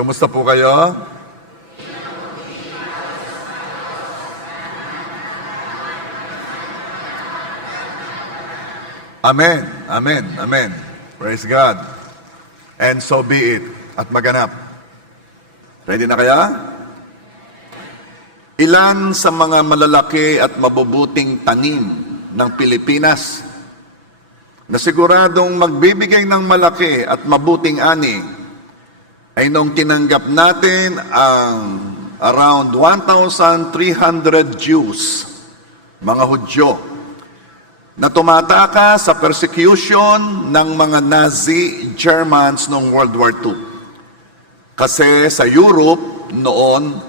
Kumusta po kayo? Amen, amen, amen. Praise God. And so be it. At maganap. Ready na kaya? Ilan sa mga malalaki at mabubuting tanim ng Pilipinas na siguradong magbibigay ng malaki at mabuting ani ay nung tinanggap natin ang around 1,300 Jews, mga Hudyo, na tumataka sa persecution ng mga Nazi Germans noong World War II. Kasi sa Europe noon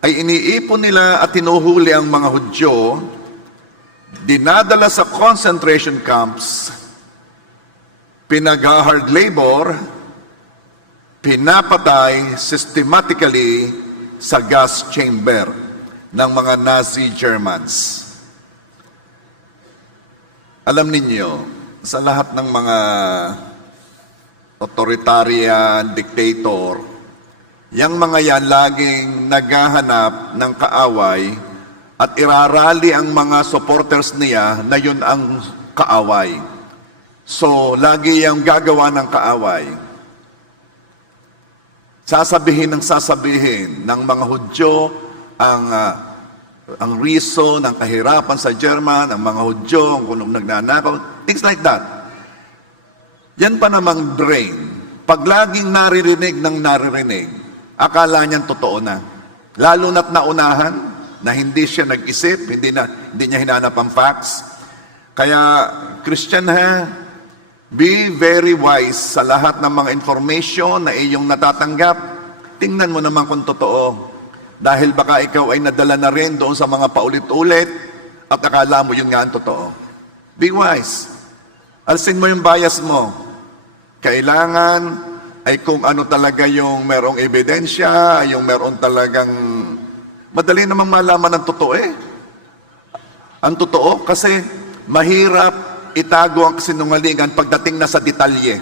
ay iniipon nila at tinuhuli ang mga Hudyo, dinadala sa concentration camps, pinag-hard labor, pinapatay systematically sa gas chamber ng mga Nazi Germans. Alam ninyo, sa lahat ng mga authoritarian, dictator, yang mga yan laging naghahanap ng kaaway at irarali ang mga supporters niya na yun ang kaaway. So, lagi yung gagawa ng kaaway. Sasabihin ng mga Hudyo ang reason ng kahirapan sa German, ang mga Hudyo, kung nagnanakaw, things like that. Yan pa namang brain. Pag laging naririnig, akala niyan totoo na. Lalo na't naunahan, na hindi siya nag-isip, hindi niya hinanap ang facts. Kaya, Christian be very wise sa lahat ng mga information na iyong natatanggap. Tingnan mo naman kung totoo. Dahil baka ikaw ay nadala na rin doon sa mga paulit-ulit at akala mo yun nga ang totoo. Be wise. Alsin mo yung bias mo. Kailangan ay kung ano talaga yung merong ebidensya, yung meron talagang madali namang malaman ang totoo Ang totoo kasi mahirap itago ang sinungalingan pagdating na sa detalye.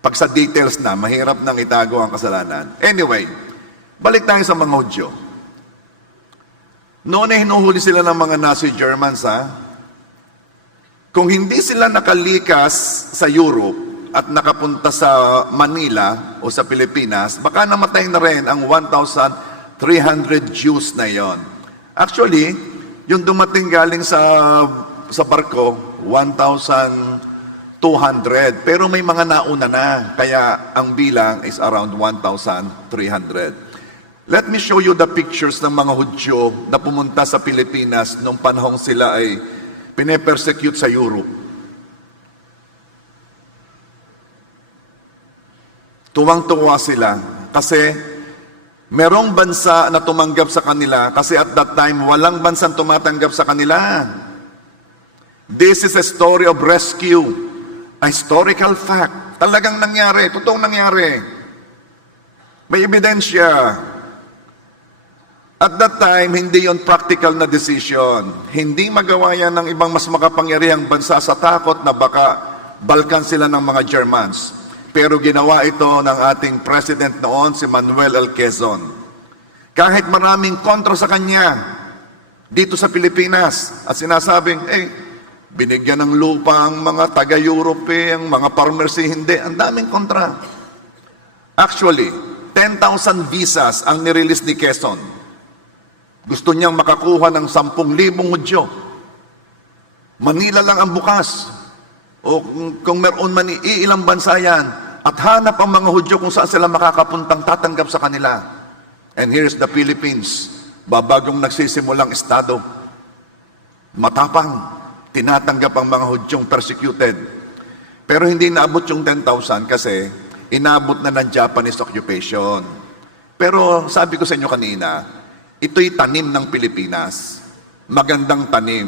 Pag sa details na, mahirap nang itago ang kasalanan. Anyway, balik tayo sa mga Hudyo. Noon ay hinuhuli sila ng mga Nazi Germans, Kung hindi sila nakalikas sa Europe at nakapunta sa Manila o sa Pilipinas, baka namatay na rin ang 1,300 Jews na yon. Actually, yung dumating galing sa barko, 1,200. Pero may mga nauna na, kaya ang bilang is around 1,300. Let me show you the pictures ng mga Hudyo na pumunta sa Pilipinas nung panahong sila ay pinepersecute sa Europe. Tuwang-tuwa sila kasi merong bansa na tumanggap sa kanila kasi at that time walang bansang tumatanggap sa kanila. This is a story of rescue, a historical fact. Talagang nangyari, totoong nangyari. May ebidensya. At that time, hindi yon practical na decision. Hindi magawa yan ng ibang mas makapangyarihang bansa sa takot na baka balkan sila ng mga Germans. Pero ginawa ito ng ating president noon, si Manuel L. Quezon. Kahit maraming kontra sa kanya dito sa Pilipinas at sinasabing, binigyan ng lupa ang mga taga-Europe, ang mga farmers, hindi. Ang daming kontra. Actually, 10,000 visas ang nirelease ni Quezon. Gusto niyang makakuha ng 10,000 Hudyo. Manila lang ang bukas. O kung meron man iilang bansa yan. At hanap ang mga Hudyo kung saan sila makakapuntang tatanggap sa kanila. And here's the Philippines. Babagong nagsisimulang estado. Matapang. Tinatanggap ang mga Hudyong persecuted. Pero hindi naabot yung 10,000 kasi inabot na ng Japanese occupation. Pero sabi ko sa inyo kanina, ito'y tanim ng Pilipinas. Magandang tanim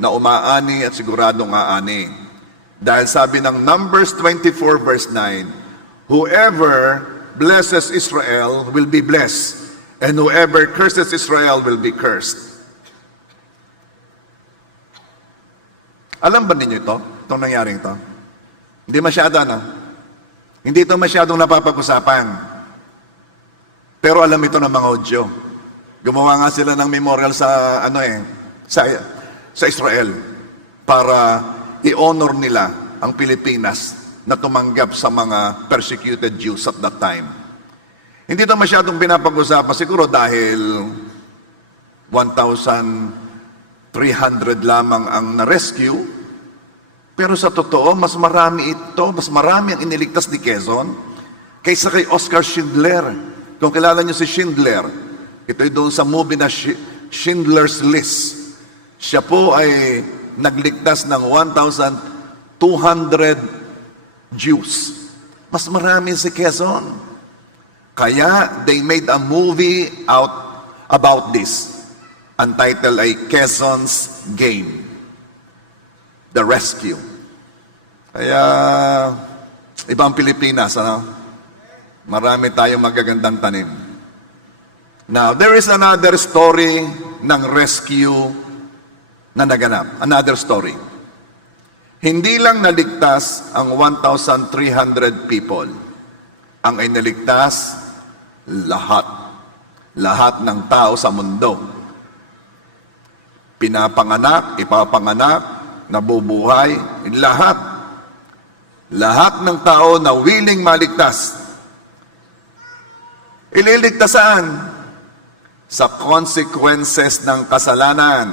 na umaani at siguradong aani. Dahil sabi ng Numbers 24 verse 9, whoever blesses Israel will be blessed, and whoever curses Israel will be cursed. Alam ba ninyo ito? Itong nangyaring ito? Hindi masyado, no? Hindi ito masyadong napapag-usapan. Pero alam ito ng mga Hudyo. Gumawa nga sila ng memorial sa sa Israel para i-honor nila ang Pilipinas na tumanggap sa mga persecuted Jews at that time. Hindi ito masyadong pinapag-usapan siguro dahil 1,300 lamang ang na-rescue. Pero sa totoo, mas marami ang iniligtas ni Quezon kaysa kay Oscar Schindler. Kung kilala niyo si Schindler, ito'y doon sa movie na Schindler's List. Siya po ay nagligtas ng 1,200 Jews. Mas marami si Quezon. Kaya they made a movie about this. Entitled ay Quezon's Game. The Rescue. Kaya ibang Pilipinas, ano? Marami tayong magagandang tanim. Now, there is another story ng rescue na naganap. Another story. Hindi lang naligtas ang 1,300 people. Ang iniligtas, lahat. Lahat ng tao sa mundo. Pinapanganak, ipapanganak, nabubuhay, lahat. Lahat ng tao na willing maligtas. Ililigtasan sa consequences ng kasalanan.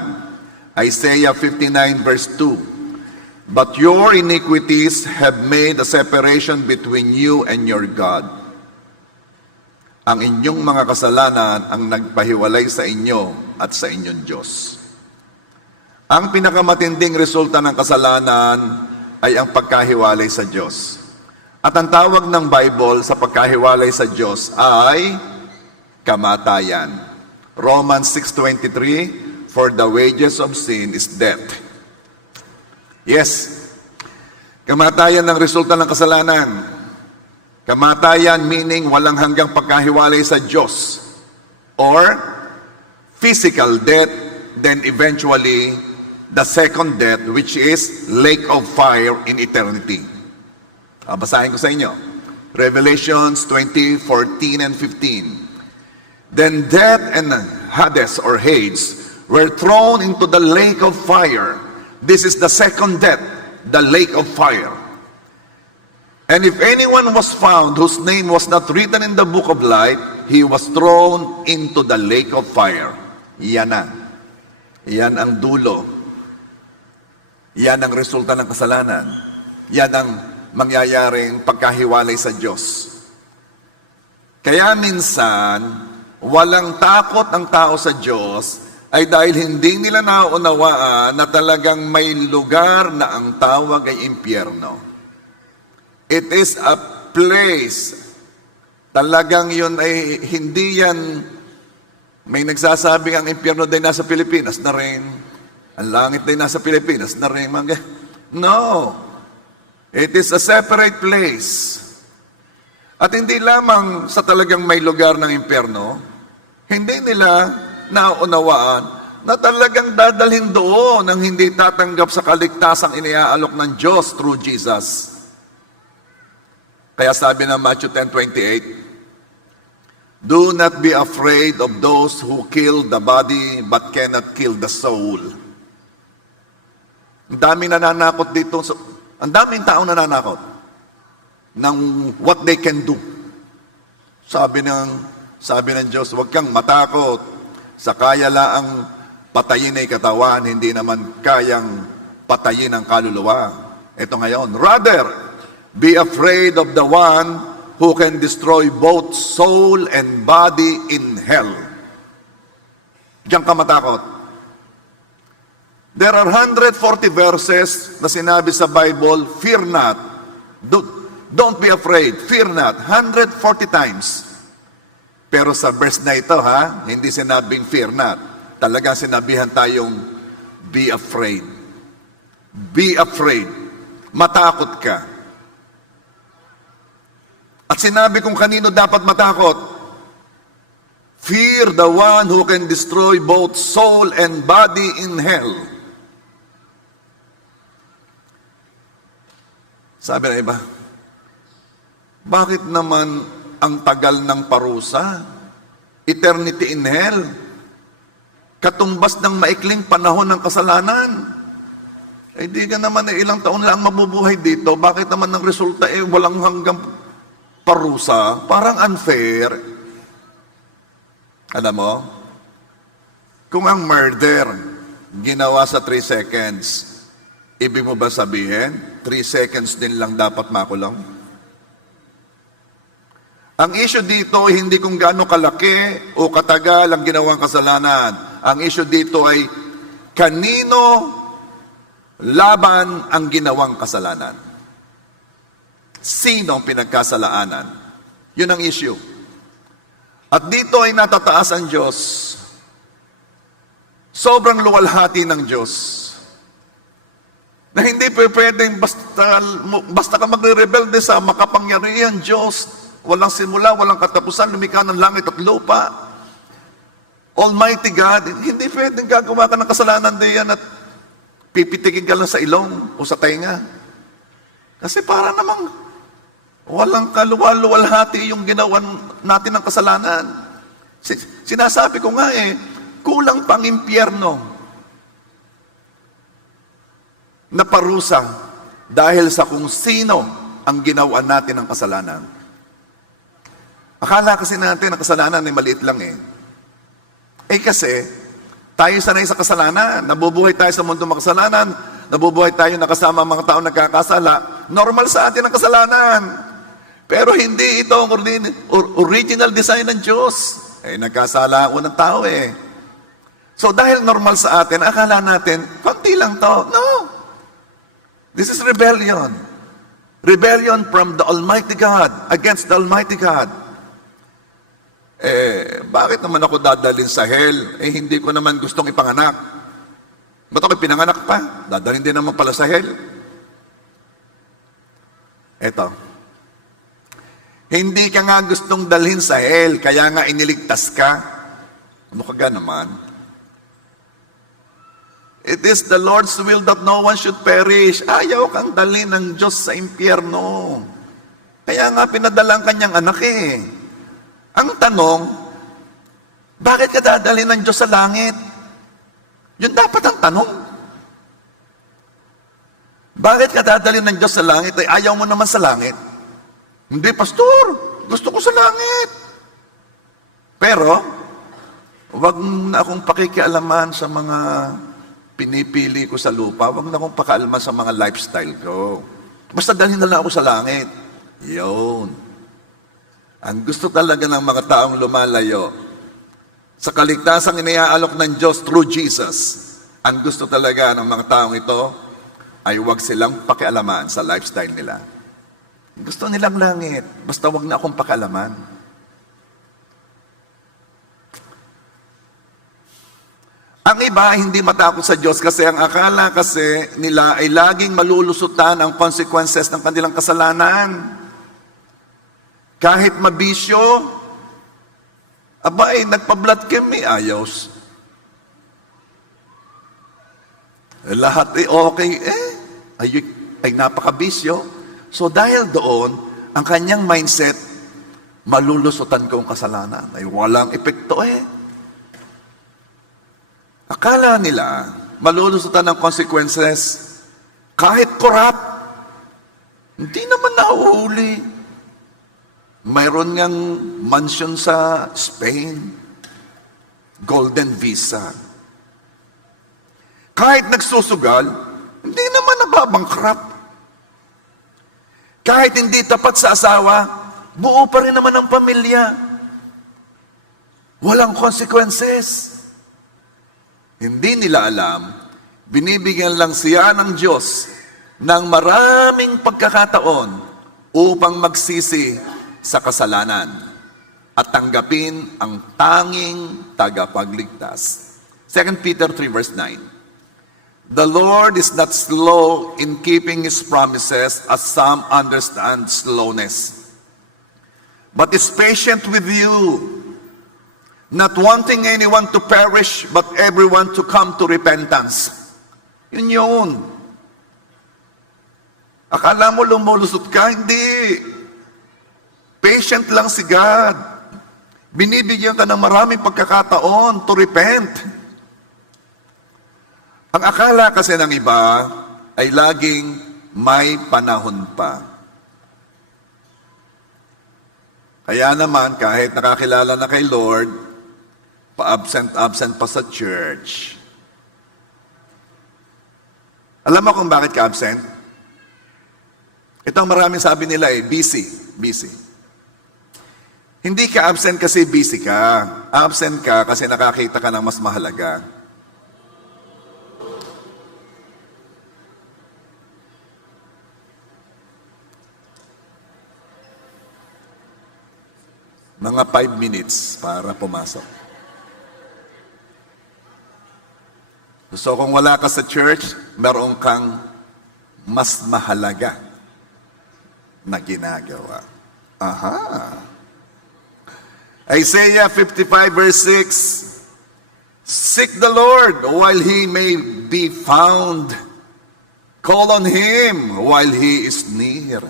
Isaiah 59 verse 2. But your iniquities have made a separation between you and your God. Ang inyong mga kasalanan ang nagpahiwalay sa inyo at sa inyong Diyos. Ang pinakamatinding resulta ng kasalanan ay ang pagkahiwalay sa Diyos. At ang tawag ng Bible sa pagkahiwalay sa Diyos ay kamatayan. Romans 6:23, for the wages of sin is death. Yes, kamatayan ang resulta ng kasalanan. Kamatayan meaning walang hanggang pagkahiwalay sa Diyos. Or physical death, then eventually the second death, which is lake of fire in eternity. Basahin ko sa inyo. Revelations 20:14 and 15. Then death and Hades or Hades were thrown into the lake of fire. This is the second death, the lake of fire. And if anyone was found whose name was not written in the book of life, he was thrown into the lake of fire. Yan na. Yan ang dulo. Yan ang resulta ng kasalanan. Yan ang mangyayaring pagkahiwalay sa Diyos. Kaya minsan, walang takot ang tao sa Diyos ay dahil hindi nila naunawaan na talagang may lugar na ang tawag ay impyerno. It is a place. Talagang yun ay hindi yan, may nagsasabing ang impyerno din nasa Pilipinas na rin. Ang langit din nasa Pilipinas na rin. No. It is a separate place. At hindi lamang sa talagang may lugar ng impyerno, hindi nila naunawaan na talagang dadalhin doon ang hindi tatanggap sa kaligtasang iniaalok ng Diyos through Jesus. Kaya sabi ng Matthew 10:28, do not be afraid of those who kill the body but cannot kill the soul. Ang daming nananakot dito. Ang daming taong nananakot ng what they can do. Sabi ng Diyos, huwag kang matakot. Sa kaya laang patayin ay katawan, hindi naman kayang patayin ang kaluluwa. Ito ngayon, rather, be afraid of the one who can destroy both soul and body in hell. Diyan ka matakot. There are 140 verses na sinabi sa Bible, fear not. Don't be afraid. Fear not. 140 times. Pero sa verse na ito, hindi sinabing fear not. Talagang sinabihan tayong be afraid. Be afraid. Matakot ka. At sinabi kung kanino dapat matakot. Fear the one who can destroy both soul and body in hell. Sabi na iba, bakit naman ang tagal ng parusa? eternity in hell. Katumbas ng maikling panahon ng kasalanan. Eh di ka naman ilang taon lang mabubuhay dito. Bakit naman ang resulta walang hanggang parusa? Parang unfair. Alam mo? Kung ang murder ginawa sa 3 seconds, ibig mo ba sabihin, 3 seconds din lang dapat makulong? Ang issue dito ay hindi kung gaano kalaki o katagal ang ginawang kasalanan. Ang issue dito ay kanino laban ang ginawang kasalanan. Sino ang pinagkasalaanan? Yun ang issue. At dito ay natataas ang Diyos. Sobrang luwalhati ng Diyos. Na hindi pwedeng basta ka magre-rebelde sa makapangyarihan Diyos. Walang simula, walang katapusan, lumikha ng langit at lupa. Almighty God, hindi pwedeng gagawa ka ng kasalanan diyan at pipitikin ka lang sa ilong o sa tenga. Kasi para namang walang kaluwal-luwalhati yung ginawa natin ng kasalanan. Sinasabi ko nga kulang pang impyerno na parusa dahil sa kung sino ang ginawa natin ng kasalanan. Akala kasi natin ang kasalanan ay maliit lang kasi tayo sanay sa kasalanan, nabubuhay tayo sa mundo ng kasalanan, nabubuhay tayo nakasama ang mga tao nagkakasala, normal sa atin ang kasalanan. Pero hindi ito ang original design ng Diyos. Nagkasala ang unang tao So dahil normal sa atin, akala natin, konti lang to. No! This is rebellion. Rebellion from the Almighty God against the Almighty God. Bakit naman ako dadalhin sa hell? Hindi ko naman gustong ipanganak. Ba't ako pinanganak pa? Dadalhin din naman pala sa hell. Eto. Hindi ka nga gustong dalhin sa hell, kaya nga iniligtas ka. Ano ka naman? It is the Lord's will that no one should perish. Ayaw kang dalhin ng Diyos sa impyerno. Kaya nga pinadalang kanyang anak Ang tanong, bakit ka dadalhin ng Diyos sa langit? Yun dapat ang tanong. Bakit ka dadalhin ng Diyos sa langit? Ayaw mo naman sa langit. Hindi, pastor, gusto ko sa langit. Pero, wag na akong pakikialaman sa mga pinipili ko sa lupa. Wag na akong pakialaman sa mga lifestyle ko. Basta dalhin na lang ako sa langit. Yun. Ang gusto talaga ng mga taong lumalayo sa kaligtasang iniaalok ng Diyos through Jesus, ang gusto talaga ng mga taong ito ay huwag silang pakialaman sa lifestyle nila. Gusto nilang langit, basta huwag na akong pakialaman. Ang iba hindi matakot sa Diyos kasi ang akala kasi nila ay laging malulusutan ang consequences ng kanilang kasalanan. Kahit mabisyo, nagpa-blood chem, ayos. Lahat okay, ay napakabisyo. So dahil doon, ang kanyang mindset, malulusutan ko ang kasalanan. Ay walang epekto Akala nila, malulusutan ng consequences, kahit corrupt, hindi naman nahuhuli. Mayroon ngang mansion sa Spain, golden visa. Kahit nagsusugal, hindi naman nababangkrap. Kahit hindi tapat sa asawa, buo pa rin naman ang pamilya. Walang consequences. Hindi nila alam, binibigyan lang siya ng Diyos ng maraming pagkakataon upang magsisi sa kasalanan at tanggapin ang tanging tagapagligtas. 2 Peter 3 verse 9. The Lord is not slow in keeping His promises as some understand slowness, but is patient with you, not wanting anyone to perish, but everyone to come to repentance. Yun. Akala mo lumulusot ka? Hindi. Patient lang si God. Binibigyan ka ng maraming pagkakataon to repent. Ang akala kasi ng iba ay laging may panahon pa. Kaya naman, kahit nakakilala na kay Lord, pa-absent pa sa church. Alam mo kung bakit ka absent? Ito ang maraming sabi nila busy. Hindi ka absent kasi busy ka. Absent ka kasi nakakita ka ng mas mahalaga. Mga 5 minutes para pumasok. So kung wala ka sa church, meron kang mas mahalaga na ginagawa. Aha! Isaiah 55 verse 6, seek the Lord while He may be found. Call on Him while He is near.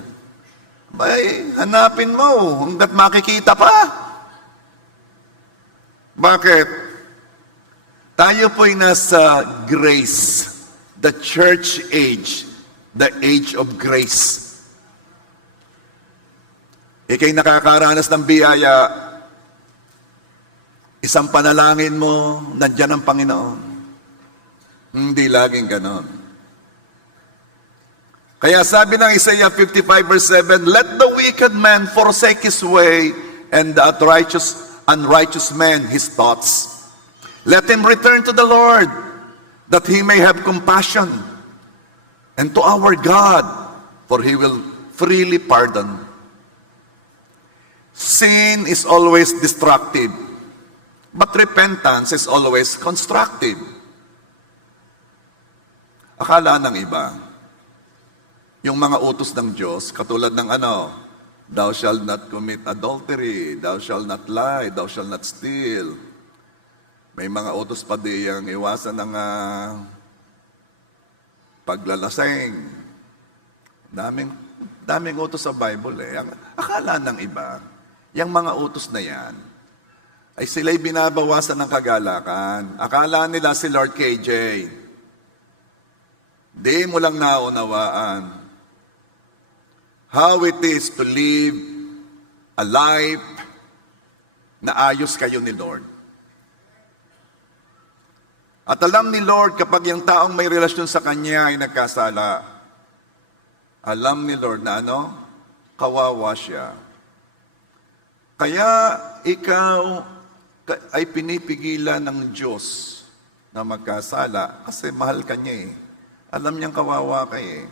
Bay, hanapin mo hanggat makikita pa. Bakit? Tayo po'y nasa grace, the church age, the age of grace. Ika'y nakakaranas ng biyaya, isang panalangin mo, nandiyan ang Panginoon. Hindi laging ganon. Kaya sabi ng Isaiah 55 verse 7, let the wicked man forsake his way, and the unrighteous man his thoughts. Let him return to the Lord, that He may have compassion, and to our God, for He will freely pardon. Sin is always destructive, but repentance is always constructive. Akala ng iba, yung mga utos ng Diyos, katulad ng thou shalt not commit adultery, thou shalt not lie, thou shalt not steal. May mga utos pa diyang iwasan ng paglalasing. Daming utos sa Bible eh. Akala ng iba, yung mga utos na yan, ay sila'y binabawasan ng kagalakan. Akala nila si Lord KJ. Di mo lang naunawaan how it is to live a life na ayos kayo ni Lord. At alam ni Lord kapag yung taong may relasyon sa Kanya ay nagkasala, alam ni Lord na kawawa siya. Kaya ikaw ay pinipigilan ng Diyos na magkasala kasi mahal ka niya eh. Alam niyang kawawa ka eh.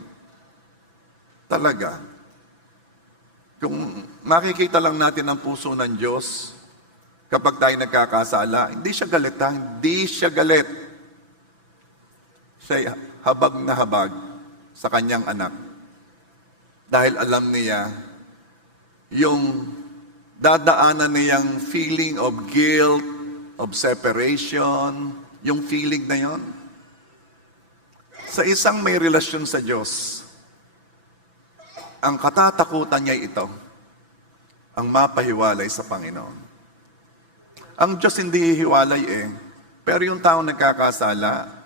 Talaga. Kung makikita lang natin ang puso ng Diyos, kapag tayo nagkakasala, hindi siya galit ha? Hindi siya galit. Siya habag na habag sa kanyang anak. Dahil alam niya, yung dadaanan niyang feeling of guilt, of separation, yung feeling na yon. Sa isang may relasyon sa Diyos, ang katatakutan niya ito, ang mapahiwalay sa Panginoon. Ang Diyos hindi hihiwalay eh. Pero yung taong nagkakasala,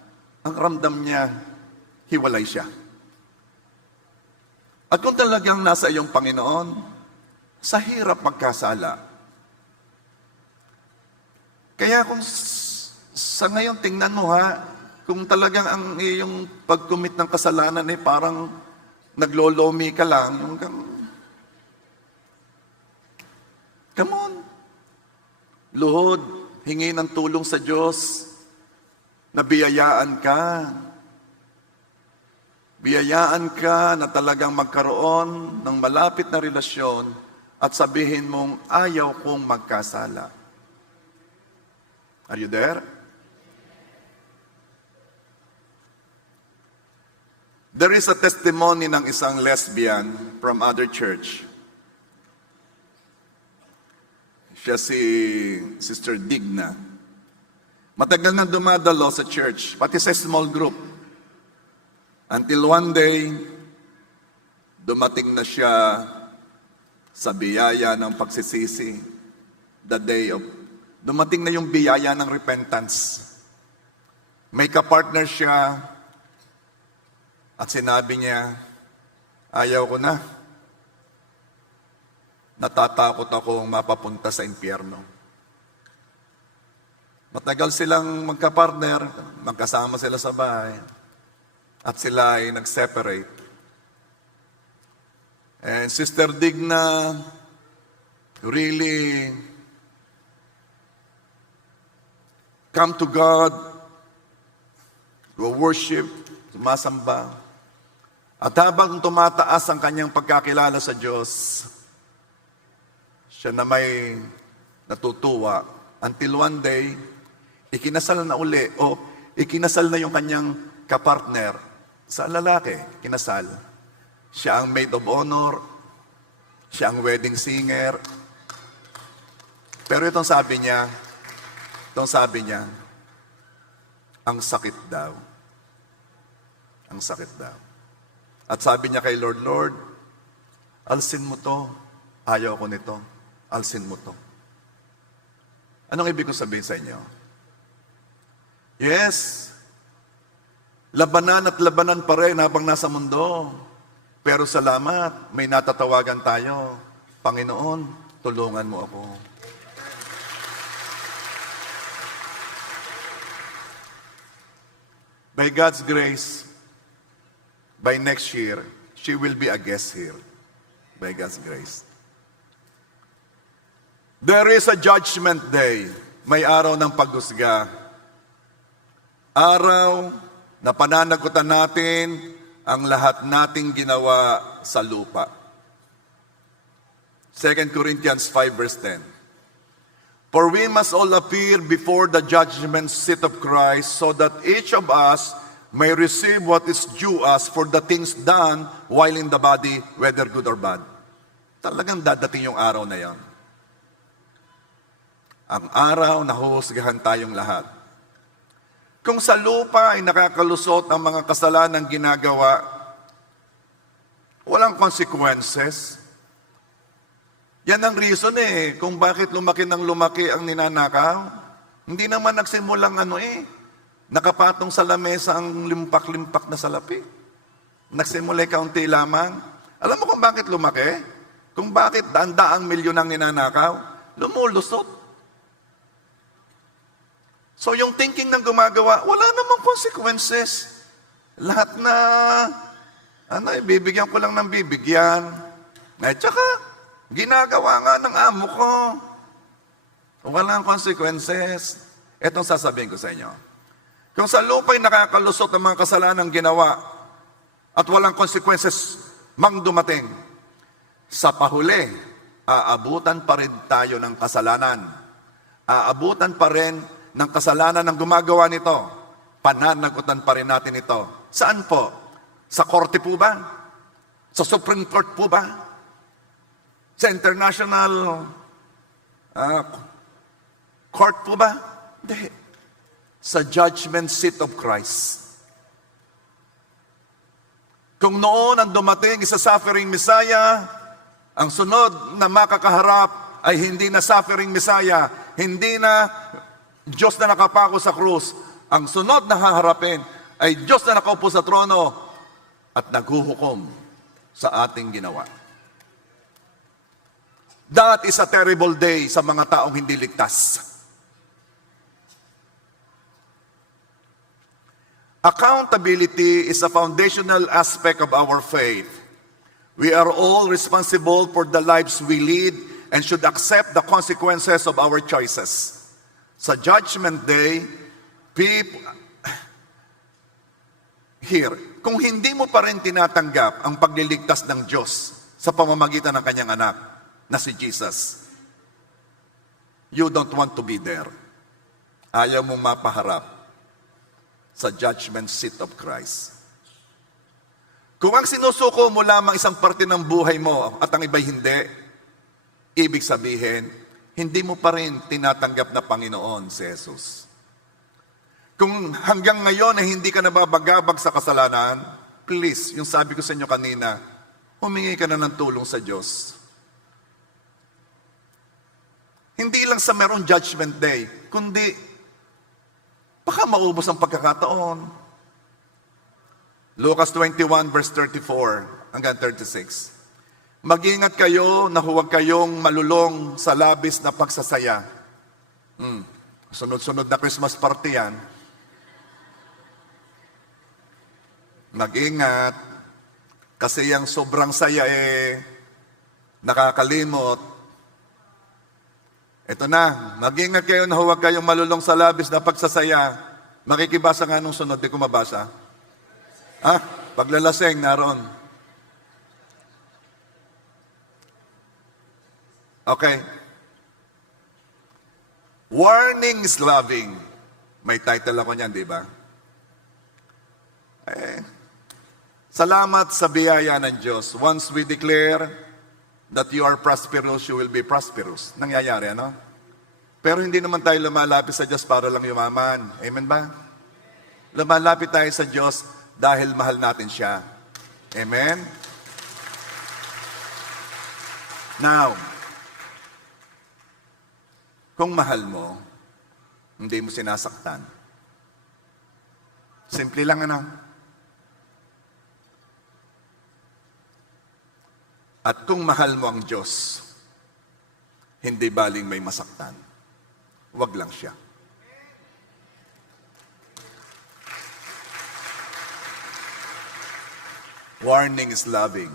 ang ramdam niya, hiwalay siya. At kung talagang nasa iyong Panginoon, sa hirap magkasala. Kaya kung sa ngayon, tingnan mo kung talagang ang iyong pag-commit ng kasalanan parang naglolomi ka lang, come on. Luhod, hingi ng tulong sa Diyos, nabiyayaan ka. Biyayaan ka na talagang magkaroon ng malapit na relasyon at sabihin mong ayaw kong magkasala. Are you there? There is a testimony ng isang lesbian from other church. Siya si Sister Digna. Matagal na dumadalo sa church, pati sa small group. Until one day, dumating na siya sa biyaya ng pagsisisi. the day of, dumating na yung biyaya ng repentance. May kapartner siya at sinabi niya, ayaw ko na. Natatakot akong mapapunta sa impyerno. Matagal silang magkapartner, magkasama sila sa bahay, at sila ay nag-separate. And Sister Digna really come to God, go worship, sumasamba. At habang tumataas ang kanyang pagkakilala sa Diyos, siya na may natutuwa. Until one day, ikinasal na uli, o ikinasal na yung kanyang kapartner sa lalaki, kinasal. Siya ang maid of honor, siya ang wedding singer. Pero itong sabi niya, ang sakit daw. Ang sakit daw. At sabi niya kay Lord, Lord, alsin mo to. Ayaw ko nito. Alsin mo to. Anong ibig kong sabihin sa inyo? Yes, labanan at labanan pa rin habang nasa mundo. Pero salamat, may natatawagan tayo. Panginoon, tulungan mo ako. By God's grace, by next year, she will be a guest here. By God's grace. There is a judgment day. May araw ng paghusga. Araw na pananagutan natin ang lahat nating ginawa sa lupa. 2 Corinthians 5 verse 10. For we must all appear before the judgment seat of Christ, so that each of us may receive what is due us for the things done while in the body, whether good or bad. Talagang dadating yung araw na yon. Ang araw na huhusgahan tayong lahat. Kung sa lupa ay nakakalusot ang mga kasalanang ginagawa, walang consequences. Yan ang reason kung bakit lumaki ng lumaki ang ninanakaw. Hindi naman nagsimulang nakapatong sa lamesa ang limpak-limpak na salapi. Nagsimula kaunti lamang. Alam mo kung bakit lumaki? Kung bakit daan-daang milyon ang ninanakaw? Lumulusot. So yung thinking ng gumagawa, wala namang consequences. Lahat na, bibigyan ko lang ng bibigyan. At saka, ginagawa nga ng amo ko. Walang consequences. Etong sasabihin ko sa inyo. Kung sa lupa'y nakakalusot ang mga kasalanang ginawa at walang consequences mang dumating, sa pahuli, aabutan pa rin tayo ng kasalanan. Aabutan pa rin ng kasalanan ng gumagawa nito. Pananagutan pa rin natin ito. Saan po? Sa korte po ba? Sa Supreme Court po ba? Sa International Court po ba? Hindi. Sa judgment seat of Christ. Kung noon ang dumating isa suffering Messiah, ang sunod na makakaharap ay hindi na suffering Messiah, hindi na Diyos na nakapako sa krus. Ang sunod na haharapin ay Diyos na nakaupo sa trono at naghuhukom sa ating ginawa. That is a terrible day sa mga taong hindi ligtas. Accountability is a foundational aspect of our faith. We are all responsible for the lives we lead and should accept the consequences of our choices. Sa Judgment Day, kung hindi mo pa rin tinatanggap ang pagliligtas ng Diyos sa pamamagitan ng kanyang anak na si Jesus, you don't want to be there. Ayaw mong mapaharap sa judgment seat of Christ. Kung ang sinusuko mo lamang isang parte ng buhay mo at ang iba'y hindi, ibig sabihin, hindi mo pa rin tinatanggap na Panginoon si Jesus. Kung hanggang ngayon ay hindi ka nababagabag sa kasalanan, please, yung sabi ko sa inyo kanina, humingi ka na ng tulong sa Diyos. Hindi lang sa merong judgment day, kundi baka maubos ang pagkakataon. Lucas 21 verse 34 hanggang 36. Mag-ingat kayo na huwag kayong malulong sa labis na pagsasaya. Sunod-sunod na Christmas party yan. Mag-ingat. Kasi yung sobrang saya nakakalimot. Ito na, mag-ingat kayo na huwag kayong malulong sa labis na pagsasaya. Makikibasa nga nung sunod, di ko mabasa. Paglalasing, naroon. Okay. Warning is loving. May title ako niyan, di ba? Salamat sa biyaya ng Diyos. Once we declare that you are prosperous, you will be prosperous. Nangyayari, ano? Pero hindi naman tayo lumalapit sa Diyos para lang yumaman. Amen ba? Lumalapit tayo sa Diyos dahil mahal natin siya. Amen? Now, kung mahal mo, hindi mo sinasaktan. Simple lang, ano? At kung mahal mo ang Diyos, hindi baling may masaktan. Huwag lang siya. Warning is loving.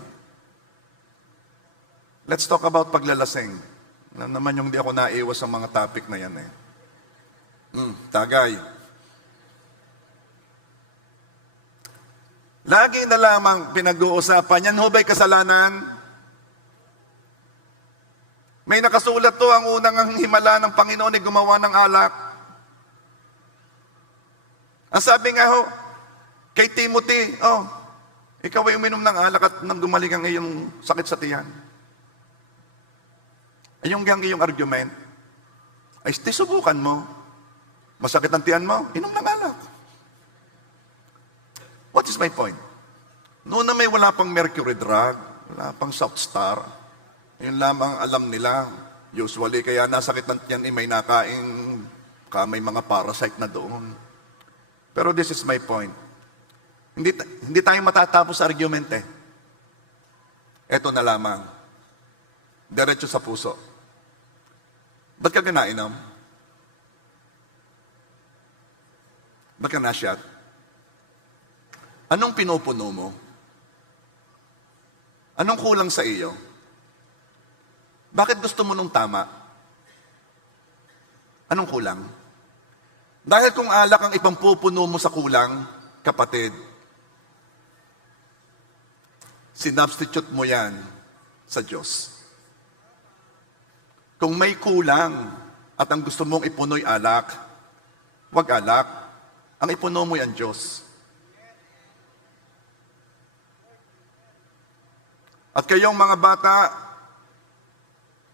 Let's talk about paglalasing. Naman yung di ako naiwas sa mga topic na yan Tagay. Lagi na lamang pinag-uusapan, yan ho ba'y kasalanan? May nakasulat to, ang unang himala ng Panginoon ay gumawa ng alak. Ang sabi nga ho, kay Timothy, ikaw ay uminom ng alak at nang gumaling ang iyong sakit sa tiyan. Ay yung iyong argument, ay subukan mo. Masakit ang tiyan mo, inom ng alak. What is my point? Noon na may wala pang mercury drug, wala pang soft star, yun lamang alam nila. Usually, kaya nasakit ng tiyan, may nakain, may mga parasite na doon. Pero this is my point. Hindi tayo matatapos sa argument Ito na lamang. Diretso sa puso. Ba't ka ginainom? Ba't ka nasyat? Anong pinupuno mo? Anong kulang sa iyo? Bakit gusto mo nung tama? Anong kulang? Dahil kung alak ang ipampupuno mo sa kulang, kapatid, sinubstitute mo yan sa Diyos. Kung may kulang at ang gusto mong ipuno'y alak, wag alak. Ang ipuno mo yan Diyos. At kayong mga bata,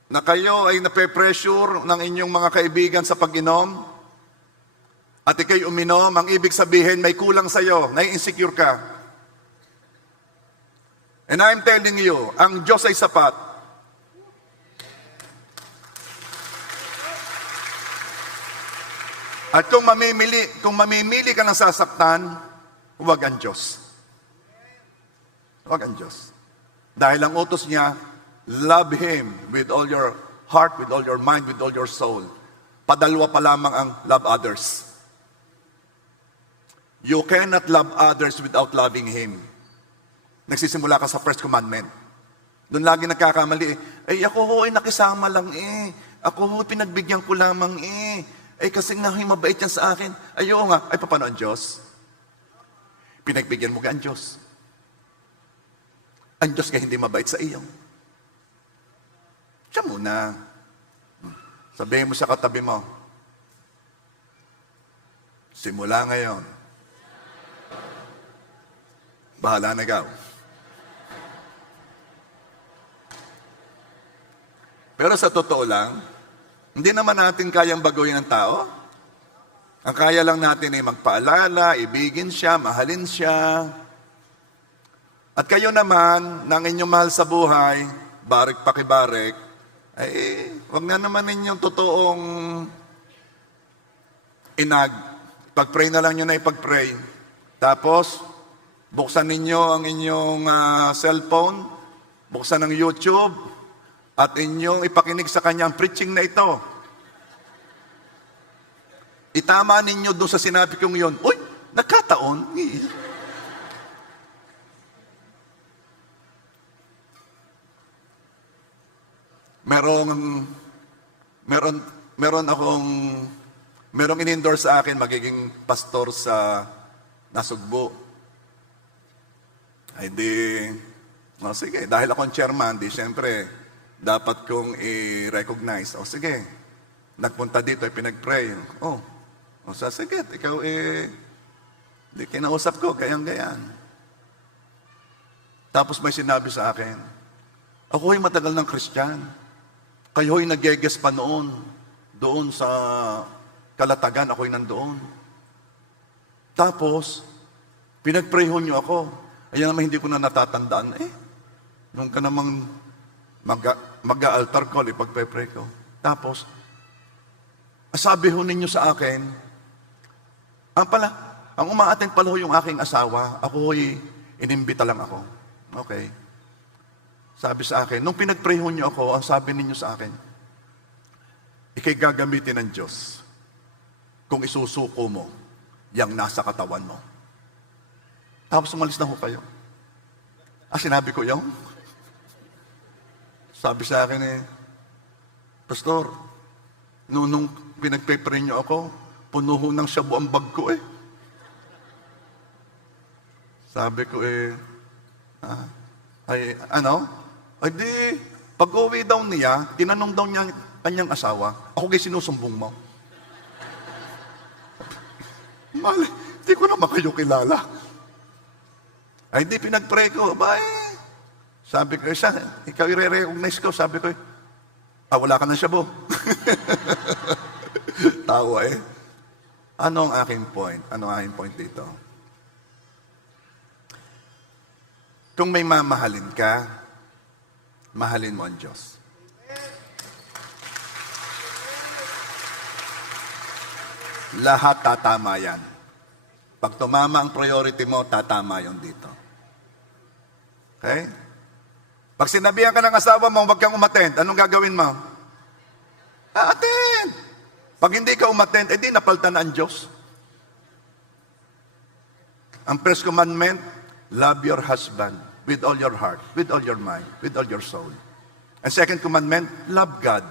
na kayo ay nape-pressure ng inyong mga kaibigan sa pag-inom, at ikay uminom, ang ibig sabihin may kulang sa'yo, nai-insecure ka. And I'm telling you, ang Diyos ay sapat. At kung mamimili ka ng sasaktan, huwag ang Diyos. Huwag ang Diyos. Dahil ang utos niya, love Him with all your heart, with all your mind, with all your soul. Padalwa pa lamang ang love others. You cannot love others without loving Him. Nagsisimula ka sa first commandment. Doon lagi nagkakamali ako ho ay nakisama lang Ako ho pinagbigyan ko lamang kasi nga mabait yan sa akin. Ayaw nga, paano ang Diyos? Pinagbigyan mo ka ang Diyos. Ang Diyos ka hindi mabait sa iyo. Siya muna. Sabihin mo sa katabi mo, simula ngayon, bahala na ikaw. Pero sa totoo lang, hindi naman natin kayang baguhin ang tao. Ang kaya lang natin ay magpaalala, ibigin siya, mahalin siya. At kayo naman, ng inyong mahal sa buhay, barik pakibarik, ay Huwag na naman ninyong totoong inag. Pag-pray na lang nyo na ipag-pray. Tapos, buksan ninyo ang inyong cellphone, buksan ang YouTube, at inyong ipakinig sa kanyang preaching na ito. Itama ninyo doon sa sinabi kong yun. Uy, nagkataon. Merong in-endorse sa akin magiging pastor sa Nasugbo. Ay di, sige, dahil akong chairman, di siyempre, dapat kong i-recognize. Sige, nagpunta dito, pinag-pray. Sige, ikaw di kinausap ko, gayang-gayan. Tapos may sinabi sa akin, ako'y matagal ng Christian. Kayo'y nag-geges pa noon. Doon sa Kalatagan, ako'y nandoon. Tapos, pinag-prayho niyo ako. Ayan naman hindi ko na natatandaan. Nung ka namang mag-altar call, pagpe-pray ko. Tapos, sabi ho ninyo sa akin, ang umaattend pala ho yung aking asawa, ako ho'y inimbita lang ako. Okay. Sabi sa akin, nung pinag-pray ho niyo ako, ang sabi ninyo sa akin, ikay gagamitin ng Diyos kung isusuko mo yang nasa katawan mo. Tapos umalis na ho kayo. Sinabi ko yun. Sabi sa akin Pastor, nung pinag-pray niyo ako, puno ho ng shabu ang bag ko Sabi ko Ay di, pag-uwi daw niya, tinanong daw niya kanyang asawa, ako kayo sinusumbong mo. Mali, hindi ko naman kayo kilala. Ay di, pinag-pray ko, sabi ko, ikaw i-recognize ko, sabi ko, wala ka ng shabu. Tawa Ano ang aking point? Ano ang aking point dito? Kung may mamahalin ka, mahalin mo ang Diyos. Lahat tatama yan. Pag tumama ang priority mo, tatama yon dito. Okay? Pag sinabihan ka ng asawa mo, huwag kang umattend, anong gagawin mo? Attend! Pag hindi ka umattend, edi napaltan na ang Diyos. Ang first commandment, love your husband with all your heart, with all your mind, with all your soul. And second commandment, love God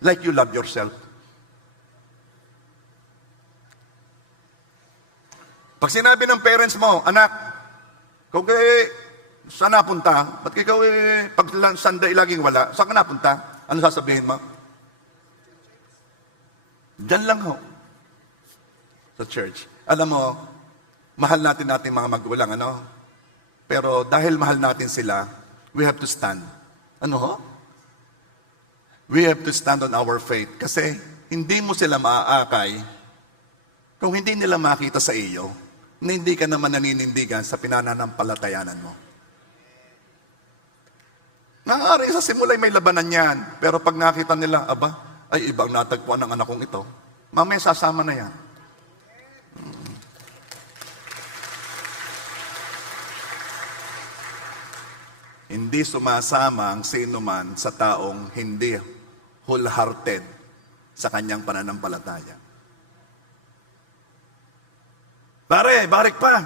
like you love yourself. Pag sinabi ng parents mo, anak, kung saan napunta? Ba't ikaw pag Sunday laging wala? Saan ka napunta? Ano sasabihin mo? Diyan lang ho. Sa church. Alam mo, mahal natin mga magulang, Pero dahil mahal natin sila, we have to stand. Ano ho? We have to stand on our faith. Kasi hindi mo sila maaakay kung hindi nila makita sa iyo na hindi ka naman naninindigan sa pinananampalatayanan mo. Nangyari sa simula may labanan yan. Pero pag nakita nila, ay ibang natagpuan ng anak kong ito. Mamaya sasama na yan. Hindi sumasama ang sino man sa taong hindi wholehearted sa kanyang pananampalataya. Pare, barik pa.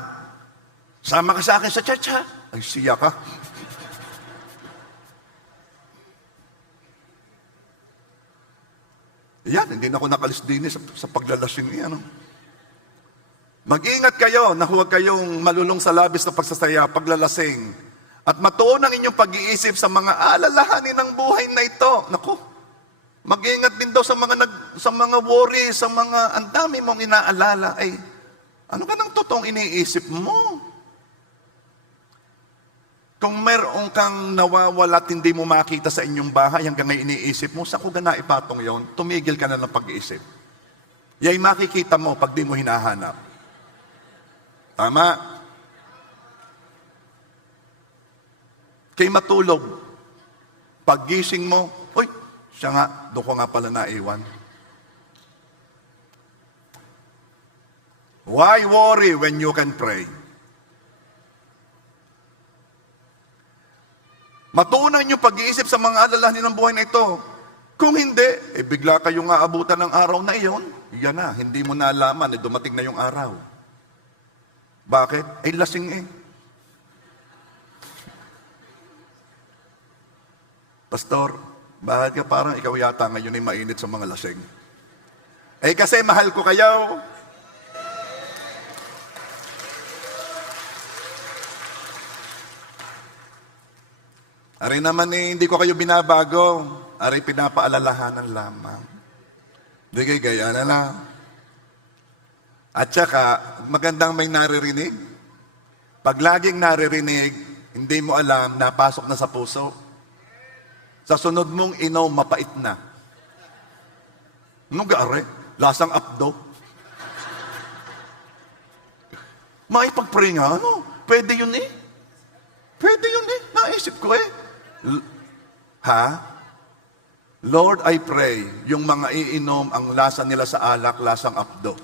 Sama ka sa akin sa church, ha? Ay, siya ka. Yan, hindi na ako nakalis din sa paglalasing niya. Mag-ingat kayo na huwag kayong malulong sa labis na pagsasaya, paglalasing. At matuon ang inyong pag-iisip sa mga alalahanin ng buhay na ito. Naku, mag-ingat din daw sa mga worry, sa mga ang dami mong inaalala. Ay, ano ka nang totoong iniisip mo? Kung meron kang nawawala at hindi mo makita sa inyong bahay hanggang ngayon iniisip mo, sa kuga na ipatong yon, tumigil ka na ng pag-iisip. Yay makikita mo pag di mo hinahanap. Tama? Kay matulog, paggising mo, Siya nga, doon ko nga pala naiwan. Why worry when you can pray? Matunan niyo pag-iisip sa mga alalahanin ng buhay na ito. Kung hindi, bigla kayong aabutan ng araw na iyon. Yan na, hindi mo nalaman, dumating na yung araw. Bakit? Lasing eh. Pastor, bakit ka parang ikaw yata ngayon ay mainit sa mga lasing? Kasi mahal ko kayo. Ari naman hindi ko kayo binabago. Ari pinapaalalahanan lamang. Hindi kayo gaya na lang. At saka, magandang may naririnig. Pag laging naririnig, hindi mo alam, napasok na sa puso. Sa sunod mong inom, mapait na. Anong gaari? Lasang apdo. Maipag-pray nga, Pwede yun eh. Pwede yun eh. Naisip ko eh. Lord, I pray, yung mga iinom, ang lasa nila sa alak, lasang apdo.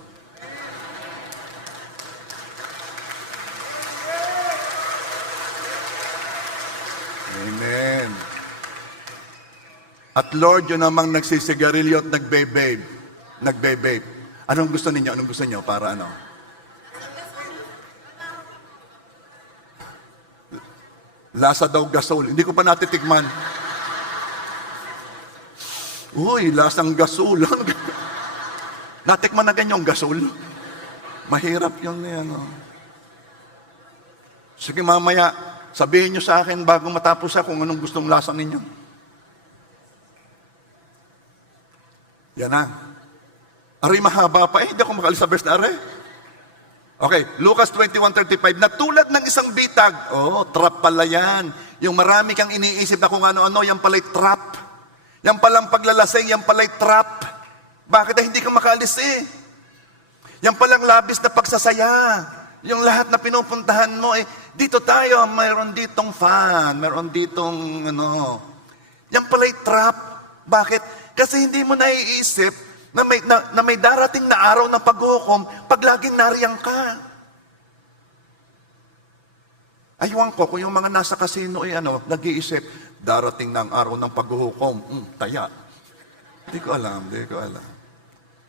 Amen. At Lord, yun namang nagsisigarilyo at nagbe-vape. Anong gusto ninyo? Anong gusto niyo para ano? Lasa daw gasol. Hindi ko pa natitikman. Uy, lasang gasol. Natikman na ganyang gasol. Mahirap yun eh, Sige mamaya, sabihin nyo sa akin bago matapos kung anong gustong lasa ninyo. Yan na. Ari mahaba pa hindi ako makalis sa verse na ari. Okay, Lucas 21:35, na tulad ng isang bitag. Trap pala yan. Yung marami kang iniisip na kung ano-ano, yan pala'y trap. Yan palang paglalasing, yan pala'y trap. Bakit hindi ka makaalis eh? Yan palang labis na pagsasaya. Yung lahat na pinupuntahan mo dito tayo, mayroon ditong fun, mayroon ditong Yan pala'y trap. Bakit? Kasi hindi mo naiisip na may darating na araw ng paghukom pag laging nariyang ka. Aywan ko, kung yung mga nasa kasino nag-iisip, darating na ang araw ng paghukom, taya. Hindi ko alam.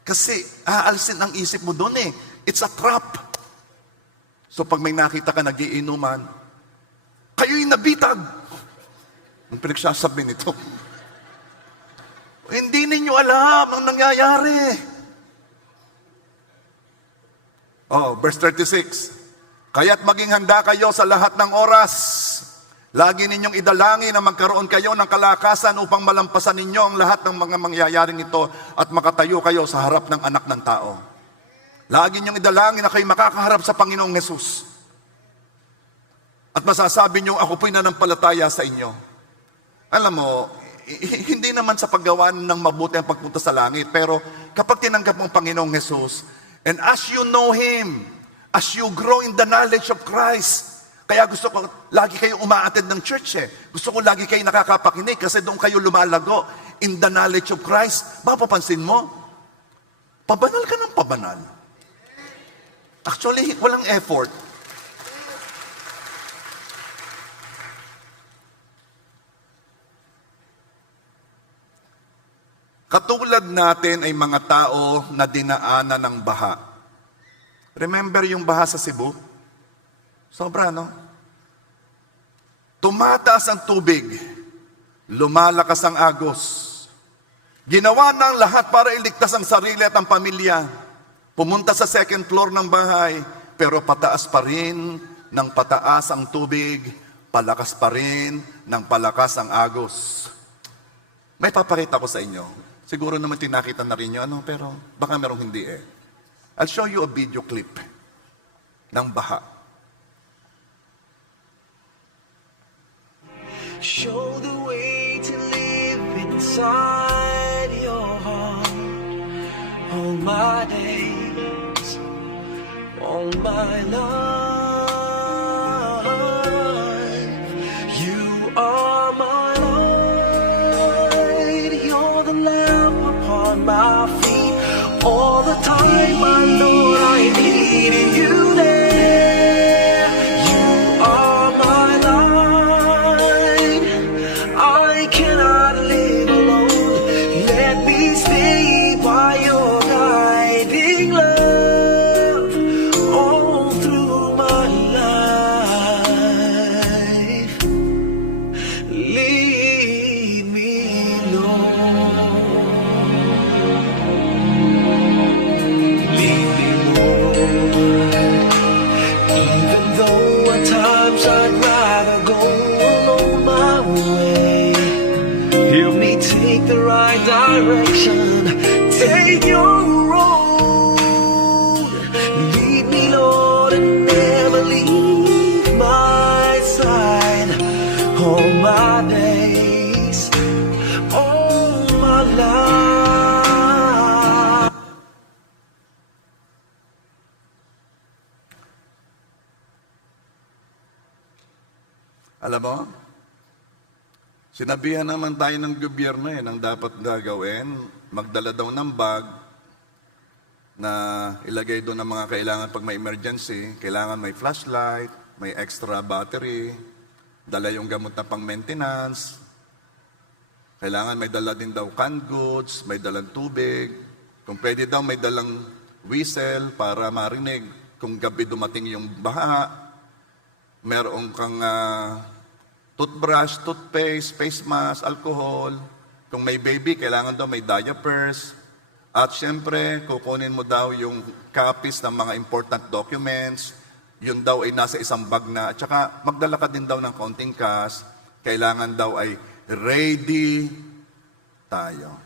Kasi aalsin ang isip mo doon eh. It's a trap. So pag may nakita ka nagiinuman, kayo'y nabitag. Ang pinagsasabi nito. Hindi ninyo alam ang nangyayari. Verse 36. Kaya't maging handa kayo sa lahat ng oras. Lagi ninyong idalangin na magkaroon kayo ng kalakasan upang malampasan ninyo ang lahat ng mga mangyayaring ito at makatayo kayo sa harap ng anak ng tao. Lagi ninyong idalangin na kayo makakaharap sa Panginoong Hesus. At masasabi niyo, ako po'y nanampalataya sa inyo. Alam mo, hindi naman sa paggawa ng mabuti ang pagpunta sa langit, pero kapag tinanggap mo ang Panginoong Hesus, and as you know Him, as you grow in the knowledge of Christ, kaya gusto ko lagi kayo umaattend ng church Gusto ko lagi kayo nakakapakinig kasi doon kayo lumalago in the knowledge of Christ. Mapapansin mo, pabanal ka ng pabanal. Actually, walang effort. Katulad natin ay mga tao na dinaanan ng baha. Remember yung baha sa Cebu? Sobra, Tumataas ang tubig, lumalakas ang agos. Ginawa ng lahat para iligtas ang sarili at ang pamilya. Pumunta sa second floor ng bahay, pero pataas pa rin ng pataas ang tubig, palakas pa rin ng palakas ang agos. May papakita ko sa inyo. Siguro naman tinakita na rin nyo, pero baka merong hindi I'll show you a video clip ng baha. Show the way to live inside your heart. All my days, all my life, you are my light. Your the time, my Lord, I needed you there. You are my light. I cannot live alone. Let me stay by your guiding love all through my life. Lead me, Lord. Lead me, Lord. Even though at times I'd rather go alone my way, help me take the right direction. Take your road. Lead me, Lord, and never leave my side. All my days, all my life. Alam mo, sinabihan naman tayo ng gobyerno ng dapat gagawin, magdala daw ng bag na ilagay doon ang mga kailangan pag may emergency. Kailangan may flashlight, may extra battery, dala yung gamot na pang maintenance. Kailangan may dala din daw canned goods, may dalang tubig. Kung pwede daw may dalang whistle para marinig kung gabi dumating yung baha. Meron kang toothbrush, toothpaste, face mask, alcohol. Kung may baby, kailangan daw may diapers. At syempre, kukunin mo daw yung copies ng mga important documents. Yun daw ay nasa isang bag na. At saka magdala ka din daw ng konting cash. Kailangan daw ay ready tayo.